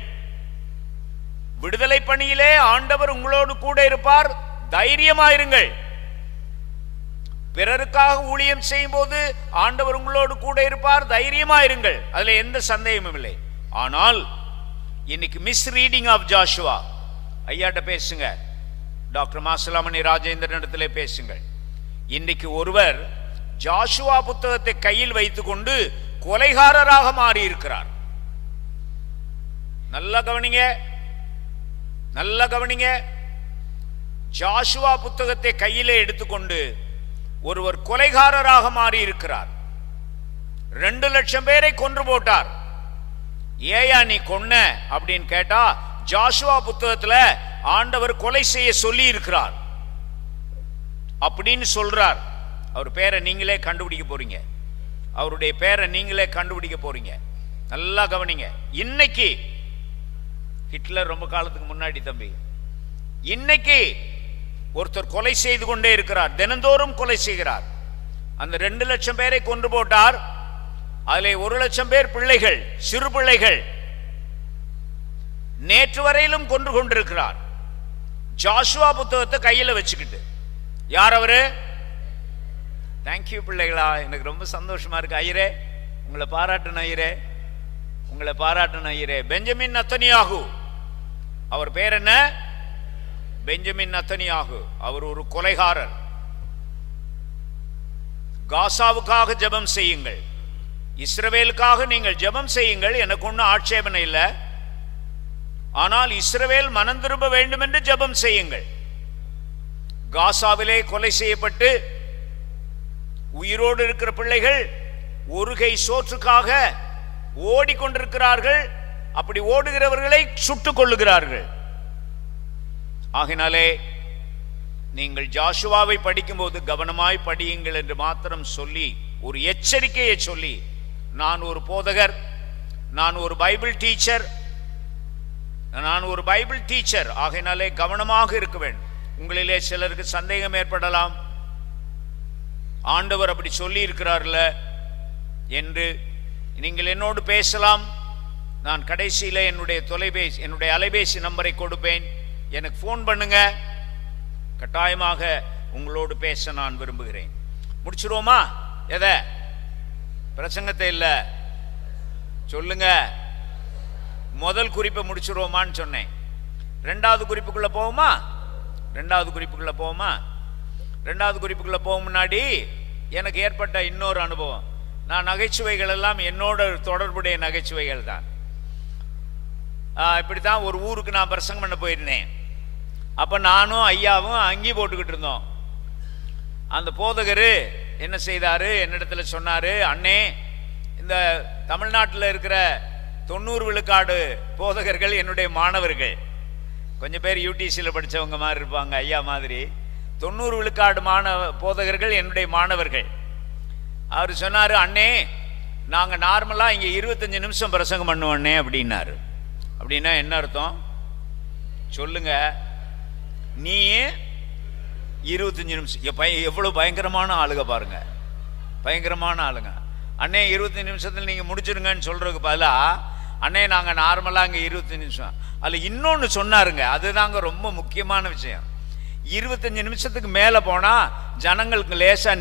விடுதலை பணியிலே ஆண்டவர் உங்களோடு கூட இருப்பார், தைரியமாயிருங்கள். பிறருக்காக ஊழியம் செய்யும் போது ஆண்டவர் உங்களோடு கூட இருப்பார், தைரியமாயிருங்கள். அதுல எந்த சந்தேகமும் இல்லை. ஆனால் இன்னைக்கு மிஸ் ரீடிங் ஆஃப் ஜாஷுவா, ஐயாட்ட பேசுங்க, டாக்டர் மாசலாமணி ராஜேந்திரன் இடத்திலே பேசுங்கள். இன்னைக்கு ஒருவர் ஜாஷுவா புத்தகத்தை கையில் வைத்துக் கொண்டு கொலைகாரராக மாறி இருக்கிறார். நல்லா கவனிங்க, நல்லா கவனிங்க. ஜாஷுவா புத்தகத்தை கையிலே எடுத்துக்கொண்டு ஒருவர் கொலைகாரராக மாறி இருக்கிறார். 2 லட்சம் பேரை கொன்று போட்டார். ஏயா நீ கொன்ன அப்படின்னு கேட்டா, ஜாஷுவா புத்தகத்துல ஆண்டவர் கொலை செய்ய சொல்லி இருக்கிறார் அப்படின்னு சொல்றார். அவர் பேரை நீங்களே கண்டுபிடிக்க போறீங்க, அவருடைய பேரை நீங்களே கண்டுபிடிக்க போறீங்க. நல்லா கவனிங்க. இன்னைக்கு ஹிட்லர் ரொம்ப காலத்துக்கு முன்னாடி தம்பி, இன்னைக்கு ஒருத்தர் கொலை செய்து கொண்டே இருக்கிறார், தினந்தோறும் கொலை செய்கிறார். அந்த 2 லட்சம் பேரை கொன்று போட்டார். அதிலே 1 லட்சம் பேர் பிள்ளைகள், சிறு பிள்ளைகள். நேற்று வரையிலும் கொன்று கொண்டிருக்கிறார். ஜாஷுவா புத்தகத்தை கையில வச்சுக்கிட்டு. யார் அவரு? தேங்க்யூ பிள்ளைகளா, எனக்கு ரொம்ப சந்தோஷமா இருக்கு. ஐயரே, உங்களை பாராட்டணும் ஐயரே, உங்களை பாராட்டணும் ஐயரே. பெஞ்சமின் நத்தனியாகு, அவர் பேர் என்ன? Benjamin Netanyahu. அவர் ஒரு கொலைகாரர். காசாவுக்காக ஜெபம் செய்யுங்கள், இஸ்ரவேலுக்காக நீங்கள் ஜெபம் செய்யுங்கள், எனக்கு ஒன்றும் ஆட்சேபனை இல்லை. ஆனால் இஸ்ரவேல் மனம் திரும்ப வேண்டும் என்று ஜெபம் செய்யுங்கள். காசாவிலே கொலை செய்யப்பட்டு உயிரோடு இருக்கிற பிள்ளைகள் ஒரு கை சோற்றுக்காக ஓடிக்கொண்டிருக்கிறார்கள். அப்படி ஓடுகிறவர்களை சுட்டுக் கொள்ளுகிறார்கள். ஆகினாலே நீங்கள் ஜாஷுவாவை படிக்கும்போது கவனமாய் படியுங்கள் என்று மாத்திரம் சொல்லி, ஒரு எச்சரிக்கையை சொல்லி, நான் ஒரு போதகர், நான் ஒரு பைபிள் டீச்சர், ஆகையினாலே கவனமாக இருக்க வேண்டும். உங்களிலே சிலருக்கு சந்தேகம் ஏற்படலாம், ஆண்டவர் அப்படி சொல்லி இருக்கிறார்ல என்று. நீங்கள் என்னோடு பேசலாம். நான் கடைசியில் என்னுடைய அலைபேசி நம்பரை கொடுப்பேன். எனக்கு ஃபோன் பண்ணுங்க. கட்டாயமாக உங்களோடு பேச நான் விரும்புகிறேன். முடிச்சிருவோமா? எதை? பிரசங்கத்தை இல்ல, சொல்லுங்க. முதல் குறிப்பை முடிச்சிருவோமான்னு சொன்னேன். ரெண்டாவது குறிப்புக்குள்ள போவோமா? ரெண்டாவது குறிப்புக்குள்ள போகும் முன்னாடி எனக்கு ஏற்பட்ட இன்னொரு அனுபவம். நான் நகைச்சுவைகள் எல்லாம் என்னோட தொடர்புடைய நகைச்சுவைகள் தான். இப்படித்தான் ஒரு ஊருக்கு நான் பிரசங்கம் பண்ண போயிருந்தேன். அப்ப நானும் ஐயாவும் அங்கி போட்டுக்கிட்டு இருந்தோம். அந்த போதகர் என்ன செய்தாரு, என்னிடத்துல சொன்னாரு, அண்ணே, இந்த தமிழ்நாட்டில் இருக்கிற 90 விழுக்காடு போதகர்கள் என்னுடைய மாணவர்கள். கொஞ்சம் பேர் யூடிசியில் படித்தவங்க மாதிரி இருப்பாங்க, ஐயா மாதிரி. 90 விழுக்காடு போதகர்கள் என்னுடைய மாணவர்கள். அவர் சொன்னார், அண்ணே, நாங்கள் நார்மலாக இங்கே 25 நிமிஷம் பிரசங்கம் பண்ணுவோண்ணே அப்படின்னாரு. அப்படின்னா என்ன அர்த்தம் சொல்லுங்க? நீ 25 நிமிஷம், எவ்வளவு பயங்கரமான ஆளுங்க பாருங்க, பயங்கரமான ஆளுங்க. அண்ணே 25 நிமிஷத்தில் நீங்கள் முடிச்சிருங்கன்னு சொல்றதுக்கு பதிலாக, அண்ணே நாங்கள் நார்மலாக இங்கே 25 நிமிஷம். அதில் இன்னொன்று சொன்னாருங்க, அதுதாங்க ரொம்ப முக்கியமான விஷயம். 25 நிமிஷத்துக்கு மேலே போனால் ஜனங்களுக்கு லேசா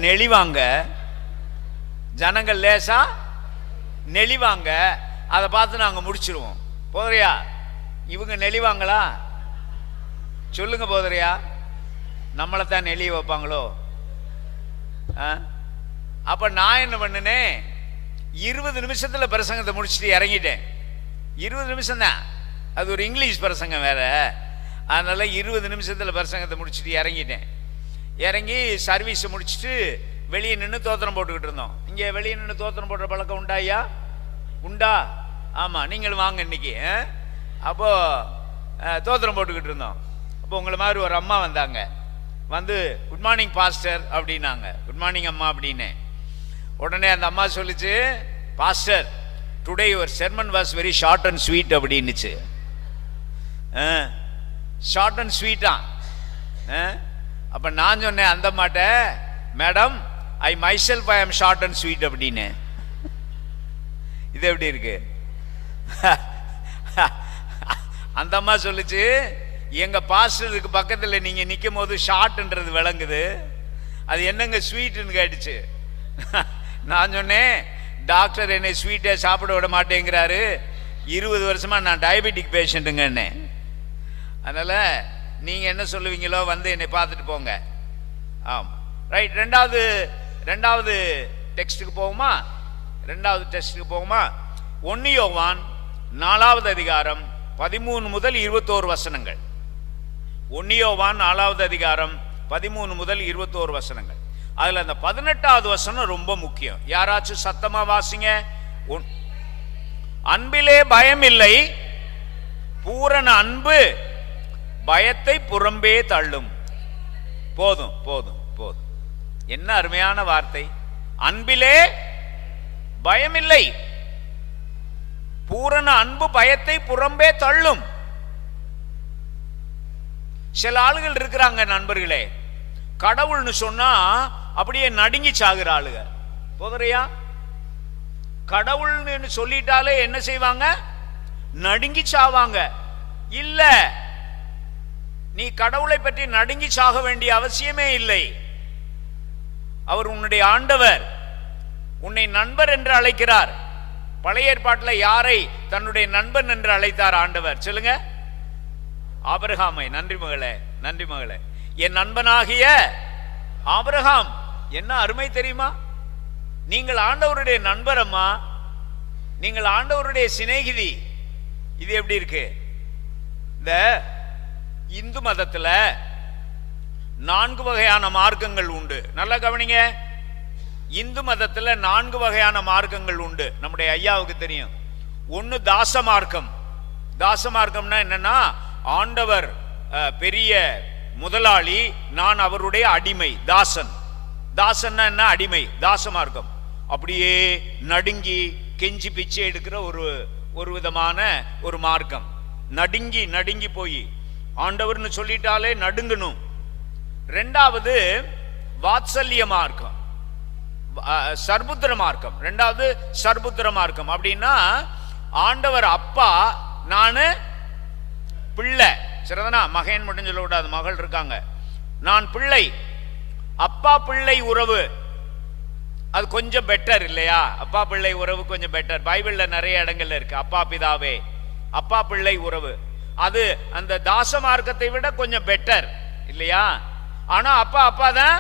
நெளிவாங்க, அதை பார்த்து நாங்கள் முடிச்சிருவோம். போதரையா, இவங்க நெளிவாங்களா? சொல்லுங்க போதரையா, நம்மளைத்தான் நெளிய வைப்பாங்களோ? அப்ப நான் என்ன பண்ணினேன், 20 நிமிஷத்துல பிரசங்கத்தை முடிச்சுட்டு இறங்கிட்டேன். 20 நிமிஷம் தான், அது ஒரு இங்கிலீஷ் பிரசங்கம் வேற. அதனால 20 நிமிஷத்துல பிரசங்கத்தை முடிச்சுட்டு இறங்கிட்டேன். இறங்கி சர்வீஸ் முடிச்சுட்டு வெளியே நின்று தோத்திரம் போட்டுக்கிட்டு இருந்தோம். இங்கே வெளியே நின்று தோத்திரம் போடுற பழக்கம் உண்டா ஐயா? உண்டா? ஆமா, நீங்களும் வாங்க இன்னைக்கு. அப்போ தோத்திரம் போட்டுக்கிட்டு இருந்தோம். அப்போ உங்களை மாதிரி ஒரு அம்மா வந்தாங்க. வந்து குட் மார்னிங் பாஸ்டர் அப்படின்னாங்க. குட் மார்னிங் அம்மா அப்படின்னு. உடனே அந்த அம்மா சொல்லிச்சு, pastor, today your sermon was very short and sweet அப்படின்னுச்சு. ஷார்ட் அண்ட் ஸ்வீட்டா? அப்ப நான் சொன்னேன் அந்த அம்மாட்ட, madam, I myself I am short and sweet அப்படின்னு. இது எப்படி இருக்கு? அந்த அம்மா சொல்லிச்சு, எங்க பாஸ்டருக்கு பக்கத்தில் நீங்க நிற்கும் போது ஷார்ட்ன்றது விளங்குது, அது என்னங்க ஸ்வீட்னு கேட்டுச்சு. நான் சொன்னேன், டாக்டர் என்னை ஸ்வீட்டை சாப்பிட விட மாட்டேங்கிறாரு, 20 வருஷமா நான் டயபெட்டிக் பேஷண்ட்டுங்க. அதனால நீங்க என்ன சொல்லுவீங்களோ வந்து என்னை பார்த்துட்டு போங்க. ஆமா, ரைட். ரெண்டாவது டெக்ஸ்டுக்கு போகுமா? 1 யோவான் 4வது அதிகாரம் 13 முதல் 21 வசனங்கள். 1 யோவான் 4வது அதிகாரம் 13 முதல் 21 வசனங்கள். அதுல அந்த 18வது வசனம் ரொம்ப முக்கியம். யாராச்சும் சத்தமா வாசிங்க. அன்பிலே பயம் இல்லை, பூரண அன்பு பயத்தை புறம்பே தள்ளும். போதும் போதும் போதும். என்ன அருமையான வார்த்தை! அன்பிலே பயமில்லை, பூரண அன்பு பயத்தை புறம்பே தள்ளும். சில ஆளுகள் இருக்கிறாங்க நண்பர்களே, கடவுள்னு சொன்னா அப்படியே நடுங்கி சாகுற ஆளுங்க. போதறையா, கடவுள்னு சொல்லிட்டாலே என்ன செய்வாங்க? நடுங்கி சாவாங்க. இல்ல, நீ கடவுளை பற்றி நடுங்கி சாக வேண்டிய அவசியமே இல்லை. அவர் உன்னுடைய ஆண்டவர், உன்னை நண்பர் என்று அழைக்கிறார். பழைய ஏற்பாட்டில் யாரை தன்னுடைய நண்பன் என்று அழைத்தார் ஆண்டவர்? சொல்லுங்க. ஆபிரகாமை. நன்றி மகளே, நன்றி மகளே. என் நண்பனாகிய ஆபிரகாம். என்ன அருமை தெரியுமா? நீங்கள் ஆண்டவருடைய நண்பர் அம்மா, நீங்கள் ஆண்டவருடைய சிநேகிதி. இது எப்படி இருக்கு? இந்த இந்து மதத்துல 4 வகையான மார்க்கங்கள் உண்டு. நல்லா கவனிங்க. இந்து மதத்துல 4 வகையான மார்க்கங்கள் உண்டு. நம்முடைய ஐயாவுக்கு தெரியும். ஒன்னு தாச மார்க்கம். தாச மார்க்கம்னா என்னன்னா, ஆண்டவர் பெரிய முதலாளி, நான் அவருடைய அடிமை, தாசன். தாசன்னா என்ன? அடிமை. தாச மார்க்கம். அப்படியே நடுங்கி கெஞ்சி பிச்சை எடுக்கிற ஒரு விதமான ஒரு மார்க்கம். நடுங்கி நடுங்கி போய் ஆண்டவர்னு சொல்லிட்டாலே நடுங்கணும். 2வது வாத்சல்ய மார்க்கம், சர்புத்திர மார்க்கம். 2வது சர்புத்திர மார்க்கம். அப்படின்னா ஆண்டவர் அப்பா, நானு பிள்ளை. சரிதானா? மகன் மட்டும் சொல்லக்கூடாது, மகள் இருக்காங்க. நான் பிள்ளை, அப்பா பிள்ளை உறவு. அது கொஞ்சம் பெட்டர் இல்லையா? அப்பா பிள்ளை உறவு கொஞ்சம் பெட்டர். பைபிள்ல நிறைய இடங்கள்ல இருக்கு அப்பா பிதாவே, அப்பா பிள்ளை உறவு. அது அந்த தாச மார்க்கத்தை விட கொஞ்சம் பெட்டர் இல்லையா? ஆனா அப்பா அப்பா தான்,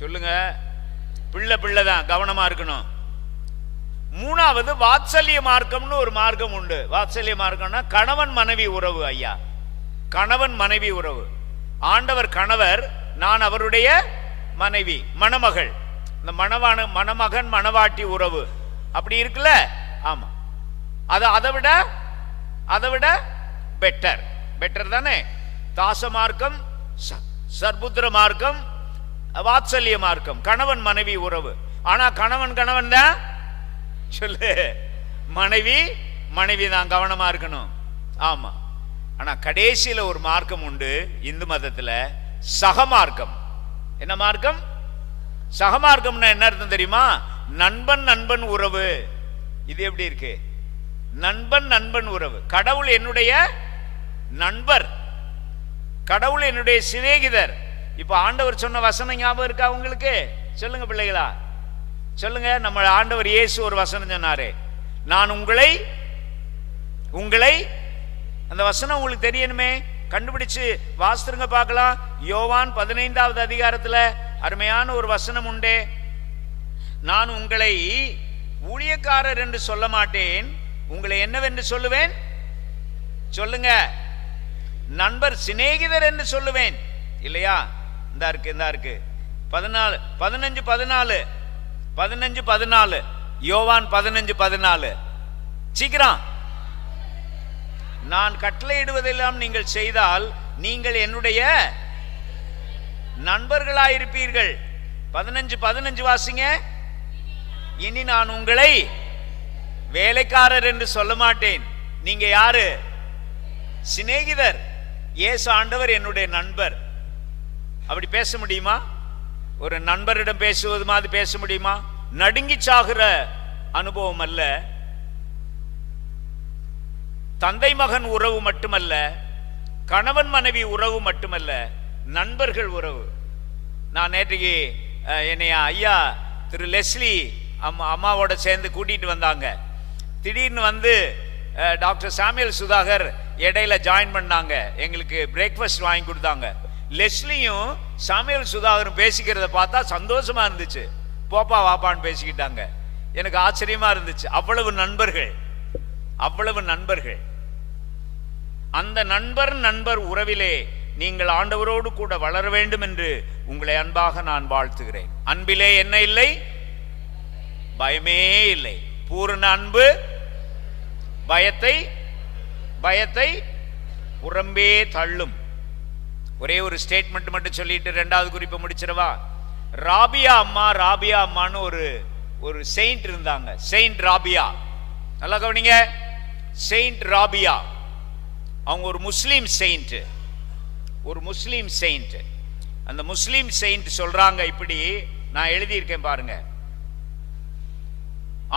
சொல்லுங்க, பிள்ளை பிள்ளை தான், கவனமா இருக்கணும். 3வது வாத்சல்ய மார்க்கம்னு ஒரு மார்க்கம் உண்டு. வாத்சல்ய மார்க்கம்னா கணவன் மனைவி உறவு. ஐயா, கணவன் மனைவி உறவு. ஆண்டவர் கணவர், நான் அவருடைய மனைவி, மணமகள். இந்த மணமகன் மணவாட்டி உறவு அப்படி இருக்குல்ல? ஆமா, அது அதை விட பெட்டர். பெட்டர் தானே? தாச மார்க்கம், சர்புத்திர மார்க்கம், வாத்சல்ய மார்க்கம், கணவன் மனைவி உறவு. ஆனா கணவன் கணவன் தான், சொல்லு, மனைவி மனைவி தான், கவனமா இருக்கணும். ஆமா. ஆனா கடைசியில ஒரு மார்க்கம் உண்டு இந்து மதத்துல, சகமார்க்கம். என்ன மார்க்கம்? சகமார்க்கம்னா என்ன அர்த்தம் தெரியுமா? நண்பன் நண்பன் உறவு. இது எப்படி இருக்கு? நண்பன் நண்பன் உறவு. கடவுள் என்னுடைய நண்பர், கடவுள் என்னுடைய சிநேகிதர். இப்ப ஆண்டவர் சொன்ன வசனம் ஞாபகம் இருக்கா உங்களுக்கு? சொல்லுங்க பிள்ளைகளா, சொல்லுங்க. நம்ம ஆண்டவர் இயேசு ஒரு வசனம் சொன்னாரே, நான் உங்களை அந்த வசனம் உங்களுக்கு தெரியணுமே, கண்டுபிடிச்சு வாசித்துருங்க பார்க்கலாம். யோவான் 15வது அதிகாரத்துல அருமையான ஒரு வசனம் உண்டே, நான் உங்களை ஊழியக்காரர் என்று சொல்ல மாட்டேன், உங்களை என்னவென்று சொல்லுவேன்? சொல்லுங்க. நண்பர், சிநேகிதர் என்று சொல்லுவேன். இல்லையா? இந்த இருக்கு 15:14 யோவான் 15:14. சீக்கிரம். நான் கட்டளையிடுவதெல்லாம் நீங்கள் செய்தால் நீங்கள் என்னுடைய நண்பர்களாயிருப்பீர்கள். 15:15 வாசிங்க. இனி நான் உங்களை வேலைக்காரர் என்று சொல்ல மாட்டேன். நீங்க யாரு? சிநேகிதர். இயேசு ஆண்டவர் என்னுடைய நண்பர். அப்படி பேச முடியுமா? ஒரு நண்பரிடம் பேசுவது மாதிரி பேச முடியுமா? நடுங்கி சாகுற அனுபவம் அல்ல. தந்தை மகன் உறவு மட்டுமல்ல, கணவன் மனைவி உறவு மட்டுமல்ல, நண்பர்கள் உறவு. நான் நேற்றுக்கு என்னைய ஐயா திரு லெஸ்லி அம்மாவோட சேர்ந்து கூட்டிட்டு வந்தாங்க. திடீர்னு வந்து டாக்டர் சாமுவேல் சுதாகர் இடையில ஜாயின் பண்ணாங்க. எங்களுக்கு பிரேக்ஃபாஸ்ட் வாங்கி கொடுத்தாங்க. லெஸ்லியும் சாமுவேல் சுதாகரும் பேசிக்கிறத பார்த்தா சந்தோஷமா இருந்துச்சு. போப்பா வாப்பான்னு பேசிக்கிட்டாங்க. எனக்கு ஆச்சரியமா இருந்துச்சு. அவ்வளவு நண்பர்கள், அவ்வளவு நண்பர்கள். அந்த நண்பர் உறவிலே நீங்கள் ஆண்டவரோடு கூட வளர வேண்டும் என்று உங்களை அன்பாக நான் வாழ்த்துகிறேன். அன்பிலே என்ன இல்லை? பயமே இல்லை. பூரண அன்பு பயத்தை புறம்பே தள்ளும். ஒரே ஒரு ஸ்டேட்மெண்ட் மட்டும் சொல்லிட்டு 2வது குறிப்பை முடிச்சிடவா? ராபியா அம்மான்னு ஒரு செயின்ட் இருந்தாங்க. செயின்ட் ராபியா. நல்லா கவனிங்க. செயின்ட் ராபியா அவங்க ஒரு முஸ்லீம் செயின்ட். அந்த முஸ்லீம் செயின்ட் சொல்றாங்க இப்படி, நான் எழுதியிருக்கேன் பாருங்க.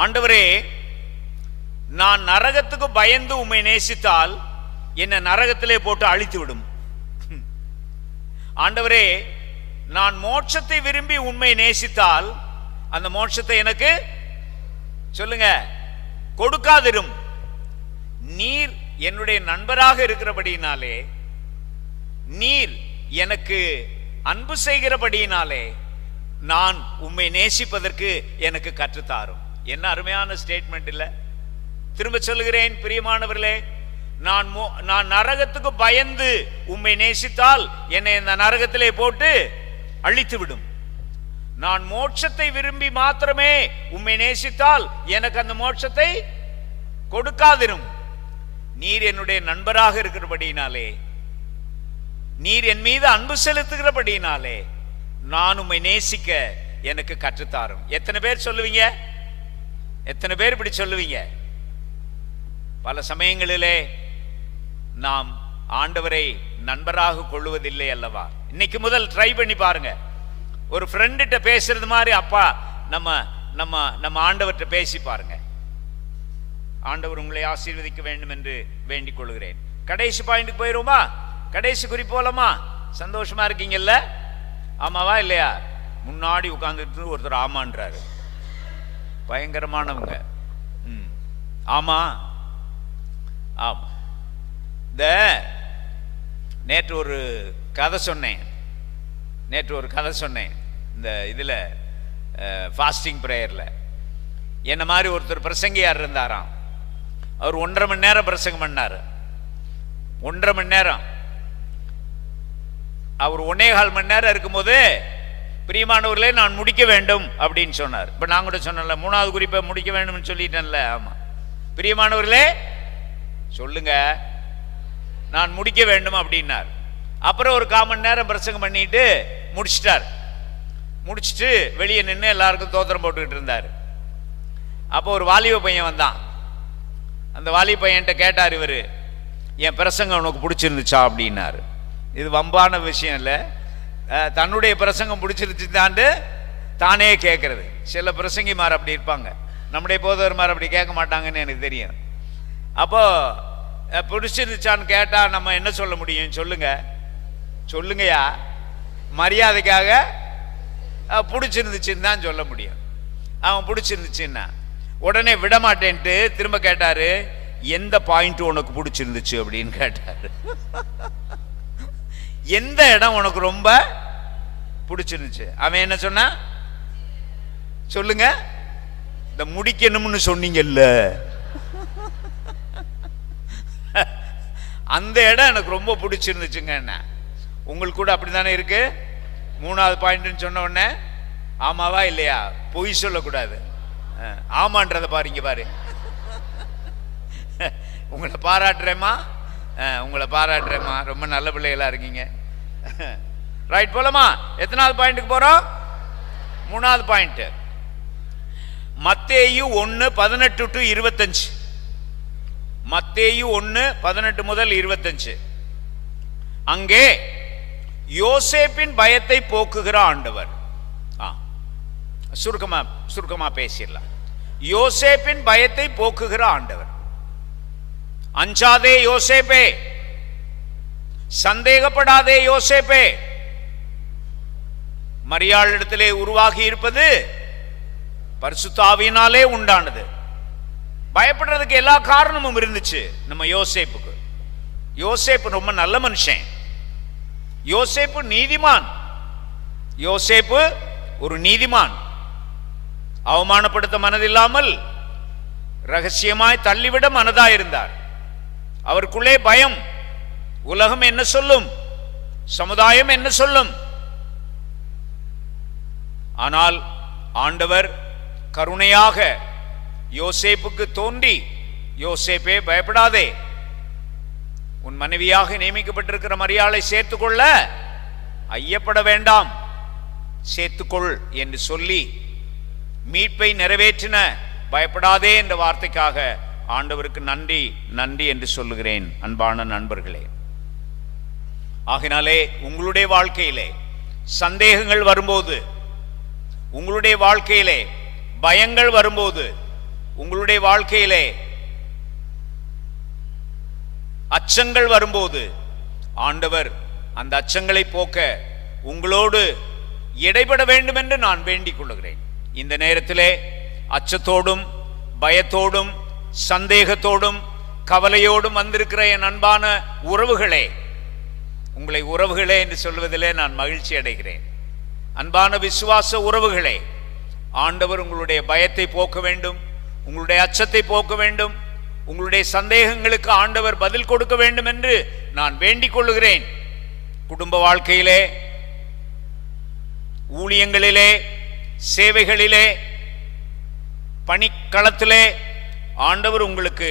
ஆண்டவரே, நான் நரகத்துக்கு பயந்து உம்மை நேசித்தால் என்னை நரகத்திலே போட்டு அழித்து விடும். ஆண்டவரே, நான் மோட்சத்தை விரும்பி உண்மை நேசித்தால் அந்த மோட்சத்தை எனக்கு சொல்லுங்க கொடுக்காதிரும். நீர் என்னுடைய நண்பராக இருக்கிறபடியினாலே, நீர் எனக்கு அன்பு செய்கிறபடியினாலே நான் உம்மை நேசிப்பதற்கு எனக்கு கற்றுத்தாரும். என்ன அருமையான ஸ்டேட்மெண்ட் இல்ல? திரும்ப சொல்லுகிறேன் பிரியமானவர்களே, நான் நரகத்துக்கு பயந்து உம்மை நேசித்தால் என்னை இந்த நரகத்திலே போட்டு அழித்து விடும். நான் மோட்சத்தை விரும்பி மாத்திரமே உம்மை நேசித்தால் எனக்கு அந்த மோட்சத்தை கொடுக்காதிரும். நீர் என்னுடைய நண்பராக இருக்கிறபடியினாலே, நீர் என் மீது அன்பு செலுத்துகிறபடியினாலே நான் உம்மை நேசிக்க எனக்கு கற்றுத்தாரும். எத்தனை பேர் சொல்லுவீங்க? எத்தனை பேர் இப்படி சொல்லுவீங்க? பல சமயங்களிலே நாம் ஆண்டவரை நண்பராக கொள்வதில்லை அல்லவா? இன்னைக்கு முதல் ட்ரை பண்ணி பாருங்க. ஒரு ஃப்ரெண்ட்ட பேசுறது மாதிரி அப்பா நம்ம நம்ம நம்ம ஆண்டவர்கிட்ட பேசி பாருங்க. ஆண்டவர் உங்களை ஆசீர்வதிக்க வேண்டும் என்று வேண்டிக் கொள்கிறேன். கடைசி பாயிண்ட்டுக்கு போயிருவோமா? கடைசி குறிப்பு போலாமா? சந்தோஷமா இருக்கீங்கல்ல? ஆமாவா இல்லையா? முன்னாடி உட்கார்ந்துட்டு ஒருத்தர் ஆமான்றாரு. பயங்கரமானவங்க. ஆமா ஆமா. இந்த நேற்று ஒரு கதை சொன்னேன். இந்த இதில் ஃபாஸ்டிங் ப்ரேயரில் என்ன மாதிரி ஒருத்தர் பிரசங்கியார் இருந்தாராம். அவர் 1.5 மணி நேரம் பிரசங்கம் பண்ணார். 1.5 மணி நேரம். அவர் 1.25 மணி நேரம் இருக்கும்போது, பிரியமானவர்களே நான் முடிக்க வேண்டும் அப்படின்னு சொன்னார். இப்போ நான் கூட சொன்னேன்ல, 3வது குறிப்பை முடிக்க வேண்டும்னு சொல்லிட்டேன்ல. ஆமாம், பிரியமானவர்களே சொல்லுங்க நான் முடிக்க வேண்டும் அப்படின்னார். அப்புறம் ஒரு 1/4 மணி நேரம் பிரசங்கம் பண்ணிட்டு முடிச்சிட்டார். முடிச்சுட்டு வெளியே நின்று எல்லாருக்கும் தோத்திரம் போட்டுக்கிட்டு இருந்தார். அப்போ ஒரு வாலிப பையன் வந்தான். அந்த வாலிப பையன்கிட்ட கேட்டார் இவர், என் பிரசங்கம் உனக்கு பிடிச்சிருந்துச்சா அப்படின்னாரு. இது வம்பான விஷயம் இல்லை. தன்னுடைய பிரசங்கம் பிடிச்சிருச்சு தாண்டு தானே கேட்கறது. சில பிரசங்கிமார் அப்படி இருப்பாங்க, நம்முடைய போதவர்மார் அப்படி கேட்க மாட்டாங்கன்னு எனக்கு தெரியும். அப்போ பிடிச்சிருந்துச்சான்னு கேட்டா நம்ம என்ன சொல்ல முடியும்? சொல்லுங்கயா, மரியாதைக்காக பிடிச்சிருந்துச்சுன்னு தான் சொல்ல முடியும். அவன் பிடிச்சிருந்துச்சுன்னா உடனே விட மாட்டேன்ட்டு திரும்ப கேட்டாரு, எந்த பாயிண்ட் உனக்கு பிடிச்சிருந்துச்சு அப்படின்னு கேட்டாரு. எந்த இடம் உனக்கு ரொம்ப பிடிச்சிருந்துச்சு? அவன் என்ன சொன்னா? சொல்லுங்க. இந்த முடிக்கணும்னு சொன்னீங்கல்ல, அந்த இடம் எனக்கு ரொம்ப பிடிச்சிருந்துச்சுங்க. என்ன உங்களுக்கு கூட அப்படித்தானே இருக்கு? 3வது பாயிண்ட்னு சொன்ன உடனே ஆமாவா இல்லையா? பொய் சொல்லக்கூடாது. ஆமான்றத பாருங்க. பாரு, உங்களை பாராட்டுறேம்மா, ரொம்ப நல்ல பிள்ளைகளா இருக்கீங்க. ரைட், போலாமா? எத்தனாவது பாயிண்ட்டுக்கு போறோம்? 3வது பாயிண்ட். மத்தேயு 1:18 to 25. மத்தேயு 1:18 முதல் 25. அங்கே யோசேப்பின் பயத்தை போக்குகிற ஆண்டவர். சுருக்கமா பேசிடலாம். யோசேப்பின் பயத்தை போக்குகிற ஆண்டவர். அஞ்சாதே யோசேப்பே, சந்தேகப்படாதே யோசேப்பே. மரியாள் இடத்திலே உருவாகி இருப்பது பரிசுத்த ஆவியினாலே உண்டானது. பயப்படுறதுக்கு எல்லா காரணமும் இருந்துச்சு நம்ம யோசேப்புக்கு. யோசேப்பு ரொம்ப நல்ல மனுஷன். யோசேப்பு நீதிமான். யோசேப்பு ஒரு நீதிமான். அவமானப்படுத்த மனதில்லாமல் ரகசியமாய் தள்ளிவிட மனதாயிருந்தார். அவருக்குள்ளே பயம். உலகம் என்ன சொல்லும், சமுதாயம் என்ன சொல்லும்? ஆனால் ஆண்டவர் கருணையாக யோசேப்புக்கு தோன்றி, யோசேப்பே பயப்படாதே, உன் மனைவியாக நியமிக்கப்பட்டிருக்கிற மரியாளை சேர்த்துக்கொள்ள ஐயப்பட வேண்டாம், சேர்த்துக்கொள் என்று சொல்லி மீட்பை நிறைவேற்றின பயப்படாதே என்ற வார்த்தைக்காக ஆண்டவருக்கு நன்றி நன்றி என்று சொல்லுகிறேன். அன்பான நண்பர்களே, ஆகினாலே உங்களுடைய வாழ்க்கையிலே சந்தேகங்கள் வரும்போது, உங்களுடைய வாழ்க்கையிலே பயங்கள் வரும்போது, உங்களுடைய வாழ்க்கையிலே அச்சங்கள் வரும்போது, ஆண்டவர் அந்த அச்சங்களை போக்க உங்களோடு இடைபட வேண்டும் என்று நான் வேண்டிக் கொள்கிறேன். இந்த நேரத்திலே அச்சத்தோடும் பயத்தோடும் சந்தேகத்தோடும் கவலையோடும் வந்திருக்கிற என் அன்பான உறவுகளே, உங்களை உறவுகளே என்று சொல்வதிலே நான் மகிழ்ச்சி அடைகிறேன். அன்பான விசுவாச உறவுகளே, ஆண்டவர் உங்களுடைய பயத்தை போக்க வேண்டும், உங்களுடைய அச்சத்தை போக்க வேண்டும், உங்களுடைய சந்தேகங்களுக்கு ஆண்டவர் பதில் கொடுக்க வேண்டும் என்று நான் வேண்டிக் கொள்ளுகிறேன். குடும்ப வாழ்க்கையிலே, ஊழியங்களிலே, சேவைகளிலே, பணிக்களத்திலே ஆண்டவர் உங்களுக்கு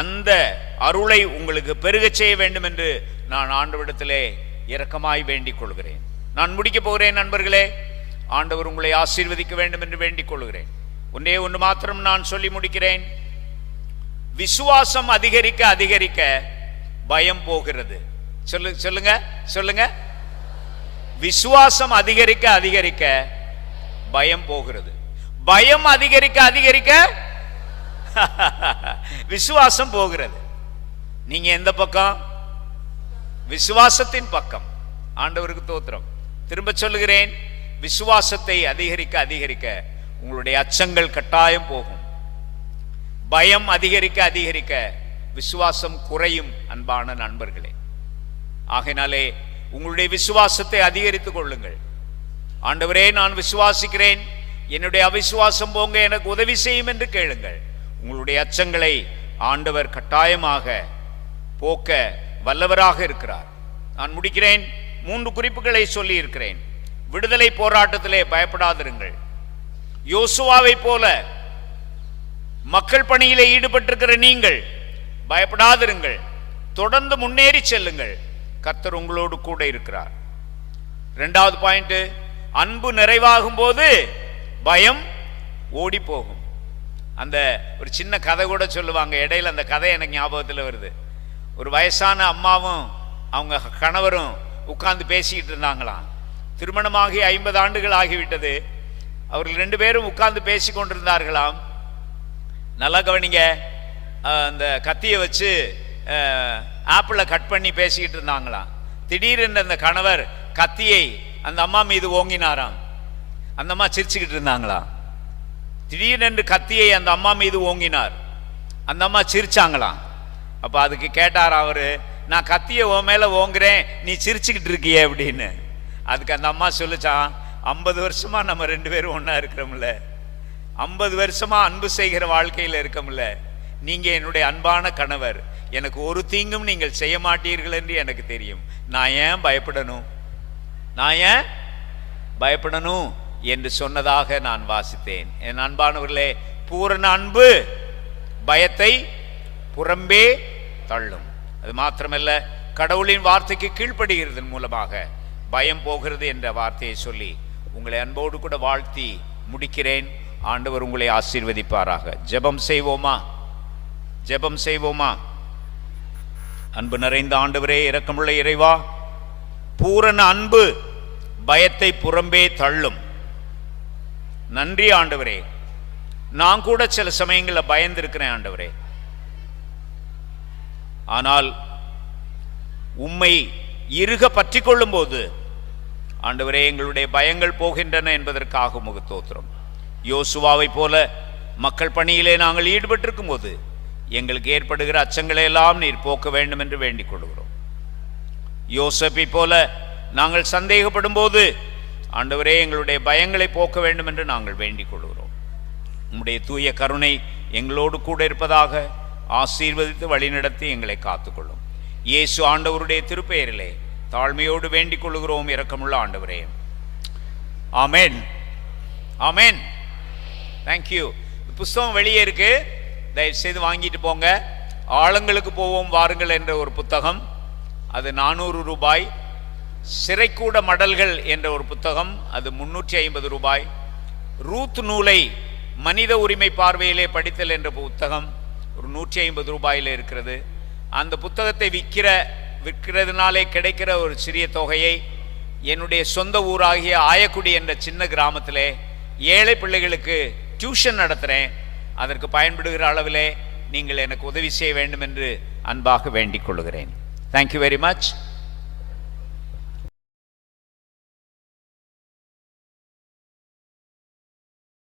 அந்த அருளை உங்களுக்கு பெருகச் செய்ய வேண்டும் என்று நான் ஆண்டவரிடத்திலே இரக்கமாய் வேண்டிக் கொள்கிறேன். நான் முடிக்க போகிறேன் நண்பர்களே. ஆண்டவர் உங்களை ஆசீர்வதிக்க வேண்டும் என்று வேண்டிக் கொள்கிறேன். ஒன்றே ஒன்று மாத்திரம் நான் சொல்லி முடிக்கிறேன். விசுவாசம் அதிகரிக்க அதிகரிக்க பயம் போகிறது. சொல்லுங்க சொல்லுங்க. விசுவாசம் அதிகரிக்க அதிகரிக்க பயம் போகிறது. பயம் அதிகரிக்க அதிகரிக்க விசுவாசம் போகிறது. நீங்க எந்த பக்கம்? விசுவாசத்தின் பக்கம். ஆண்டவருக்கு தோத்திரம். திரும்ப சொல்லுகிறேன், விசுவாசத்தை அதிகரிக்க அதிகரிக்க உங்களுடைய அச்சங்கள் கட்டாயம் போகும். பயம் அதிகரிக்க அதிகரிக்க விசுவாசம் குறையும். அன்பான நண்பர்களே, ஆகையினாலே உங்களுடைய விசுவாசத்தை அதிகரித்துக் கொள்ளுங்கள். ஆண்டவரே, நான் விசுவாசிக்கிறேன், என்னுடைய அவிசுவாசம் போங்க, எனக்கு உதவி செய்யும் என்று கேளுங்கள். உங்களுடைய அச்சங்களை ஆண்டவர் கட்டாயமாக போக்க வல்லவராக இருக்கிறார். நான் முடிக்கிறேன். 3 குறிப்புகளை சொல்லி இருக்கிறேன். விடுதலை போராட்டத்திலே பயப்படாதிருங்கள். யோசுவாவை போல மக்கள் பணியிலே ஈடுபட்டிருக்கிற நீங்கள் பயப்படாதிருங்கள். தொடர்ந்து முன்னேறி செல்லுங்கள். கர்த்தர் உங்களோடு கூட இருக்கிறார். 2வது பாயிண்ட், அன்பு நிறைவாகும் போது பயம் ஓடி போகும். அந்த ஒரு சின்ன கதை கூட சொல்லுவாங்க. இடையில அந்த கதை எனக்கு ஞாபகத்தில் வருது. ஒரு வயசான அம்மாவும் அவங்க கணவரும் உட்கார்ந்து பேசிக்கிட்டு இருந்தாங்களாம். திருமணமாகி 50 ஆண்டுகள் ஆகிவிட்டது. அவர்கள் 2 பேரும் உட்கார்ந்து பேசி கொண்டிருந்தார்களாம். நல்லா கவனிங்க. அந்த கத்தியை வச்சு ஆப்பிளை கட் பண்ணி பேசிக்கிட்டு இருந்தாங்களாம். திடீரென்று அந்த கணவர் கத்தியை அந்த அம்மா மீது ஓங்கினாராம். அந்த அம்மா சிரிச்சுக்கிட்டு இருந்தாங்களாம். திடீரென்று கத்தியை அந்த அம்மா மீது ஓங்கினார். அந்த அம்மா சிரிச்சாங்களாம். அப்ப அதுக்கு கேட்டார் அவரு, நான் கத்தியை உன் மேல ஓங்குறேன், நீ சிரிச்சுக்கிட்டு இருக்கியே அப்படின்னு. அதுக்கு அந்த அம்மா சொல்லிச்சான், 50 வருஷமா நம்ம 2 பேரும் ஒன்னா இருக்கிறோம்ல, 50 வருஷமா அன்பு செய்கிற வாழ்க்கையில் இருக்கோம்ல, நீங்க என்னுடைய அன்பான கணவர், எனக்கு ஒரு தீங்கும் நீங்கள் செய்ய மாட்டீர்கள் என்று எனக்கு தெரியும். நான் ஏன் பயப்படணும்? நான் ஏன் பயப்படணும் என்று சொன்னதாக நான் வாசித்தேன். என் அன்பானவர்களே, பூரண அன்பு பயத்தை புறம்பே தள்ளும். அது மாத்திரமல்ல, கடவுளின் வார்த்தைக்கு கீழ்ப்படுகிறதன் மூலமாக பயம் போகிறது என்ற வார்த்தையை சொல்லி உங்களை அன்போடு கூட வாழ்த்தி முடிக்கிறேன். ஆண்டவர் உங்களை ஆசீர்வதிப்பாராக. ஜெபம் செய்வோமா? ஜெபம் செய்வோமா? அன்பு நிறைந்த ஆண்டவரே, இரக்கமுள்ள இறைவா, பூரண அன்பு பயத்தை புறம்பே தள்ளும். நன்றி ஆண்டவரே. நான் கூட சில சமயங்களில் பயந்திருக்கிறேன் ஆண்டவரே. ஆனால் உம்மை இறுக பற்றி கொள்ளும் போது ஆண்டவரே, எங்களுடைய பயங்கள் போகின்றன என்பதற்காக உமக்கு ஸ்தோத்திரம். யோசுவாவை போல மக்கள் பணியிலே நாங்கள் ஈடுபட்டிருக்கும் போது எங்களுக்கு ஏற்படுகிற அச்சங்களை எல்லாம் நீர் போக்க வேண்டும் என்று வேண்டிக் கொள்கிறோம். யோசேப்பை போல நாங்கள் சந்தேகப்படும் போது ஆண்டவரே, எங்களுடைய பயங்களை போக்க வேண்டும் என்று நாங்கள் வேண்டிக் கொள்கிறோம். உம்முடைய தூய கருணை எங்களோடு கூட இருப்பதாக. ஆசீர்வதித்து வழிநடத்தி எங்களை காத்துக்கொள்ளும். இயேசு ஆண்டவருடைய திருப்பெயரிலே தாழ்மையோடு வேண்டிக் கொள்கிறோம். இரக்கமுள்ள ஆண்டவரே, ஆமென், ஆமென். தேங்க்யூ. புஸ்தகம் வெளியே இருக்கு, தயவு செய்து வாங்கிட்டு போங்க. ஆழங்களுக்கு போவோம் வாருங்கள் என்ற ஒரு புத்தகம், அது 400 ரூபாய். சிறைக்கூட மடல்கள் என்ற ஒரு புத்தகம், அது 350 ரூபாய். ரூத் நூலை மனித உரிமை பார்வையிலே படித்தல் என்ற புத்தகம் ஒரு 150 ரூபாயில் இருக்கிறது. அந்த புத்தகத்தை விற்கிறதுனாலே கிடைக்கிற ஒரு சிறிய தொகையை என்னுடைய சொந்த ஊராகிய ஆயக்குடி என்ற சின்ன கிராமத்திலே ஏழை பிள்ளைகளுக்கு டியூஷன் நடத்துகிறேன். அதற்கு பயன்படுகிற அளவிலே நீங்கள் எனக்கு உதவி செய்ய வேண்டும் என்று அன்பாக வேண்டிக் கொள்கிறேன். Thank you very much.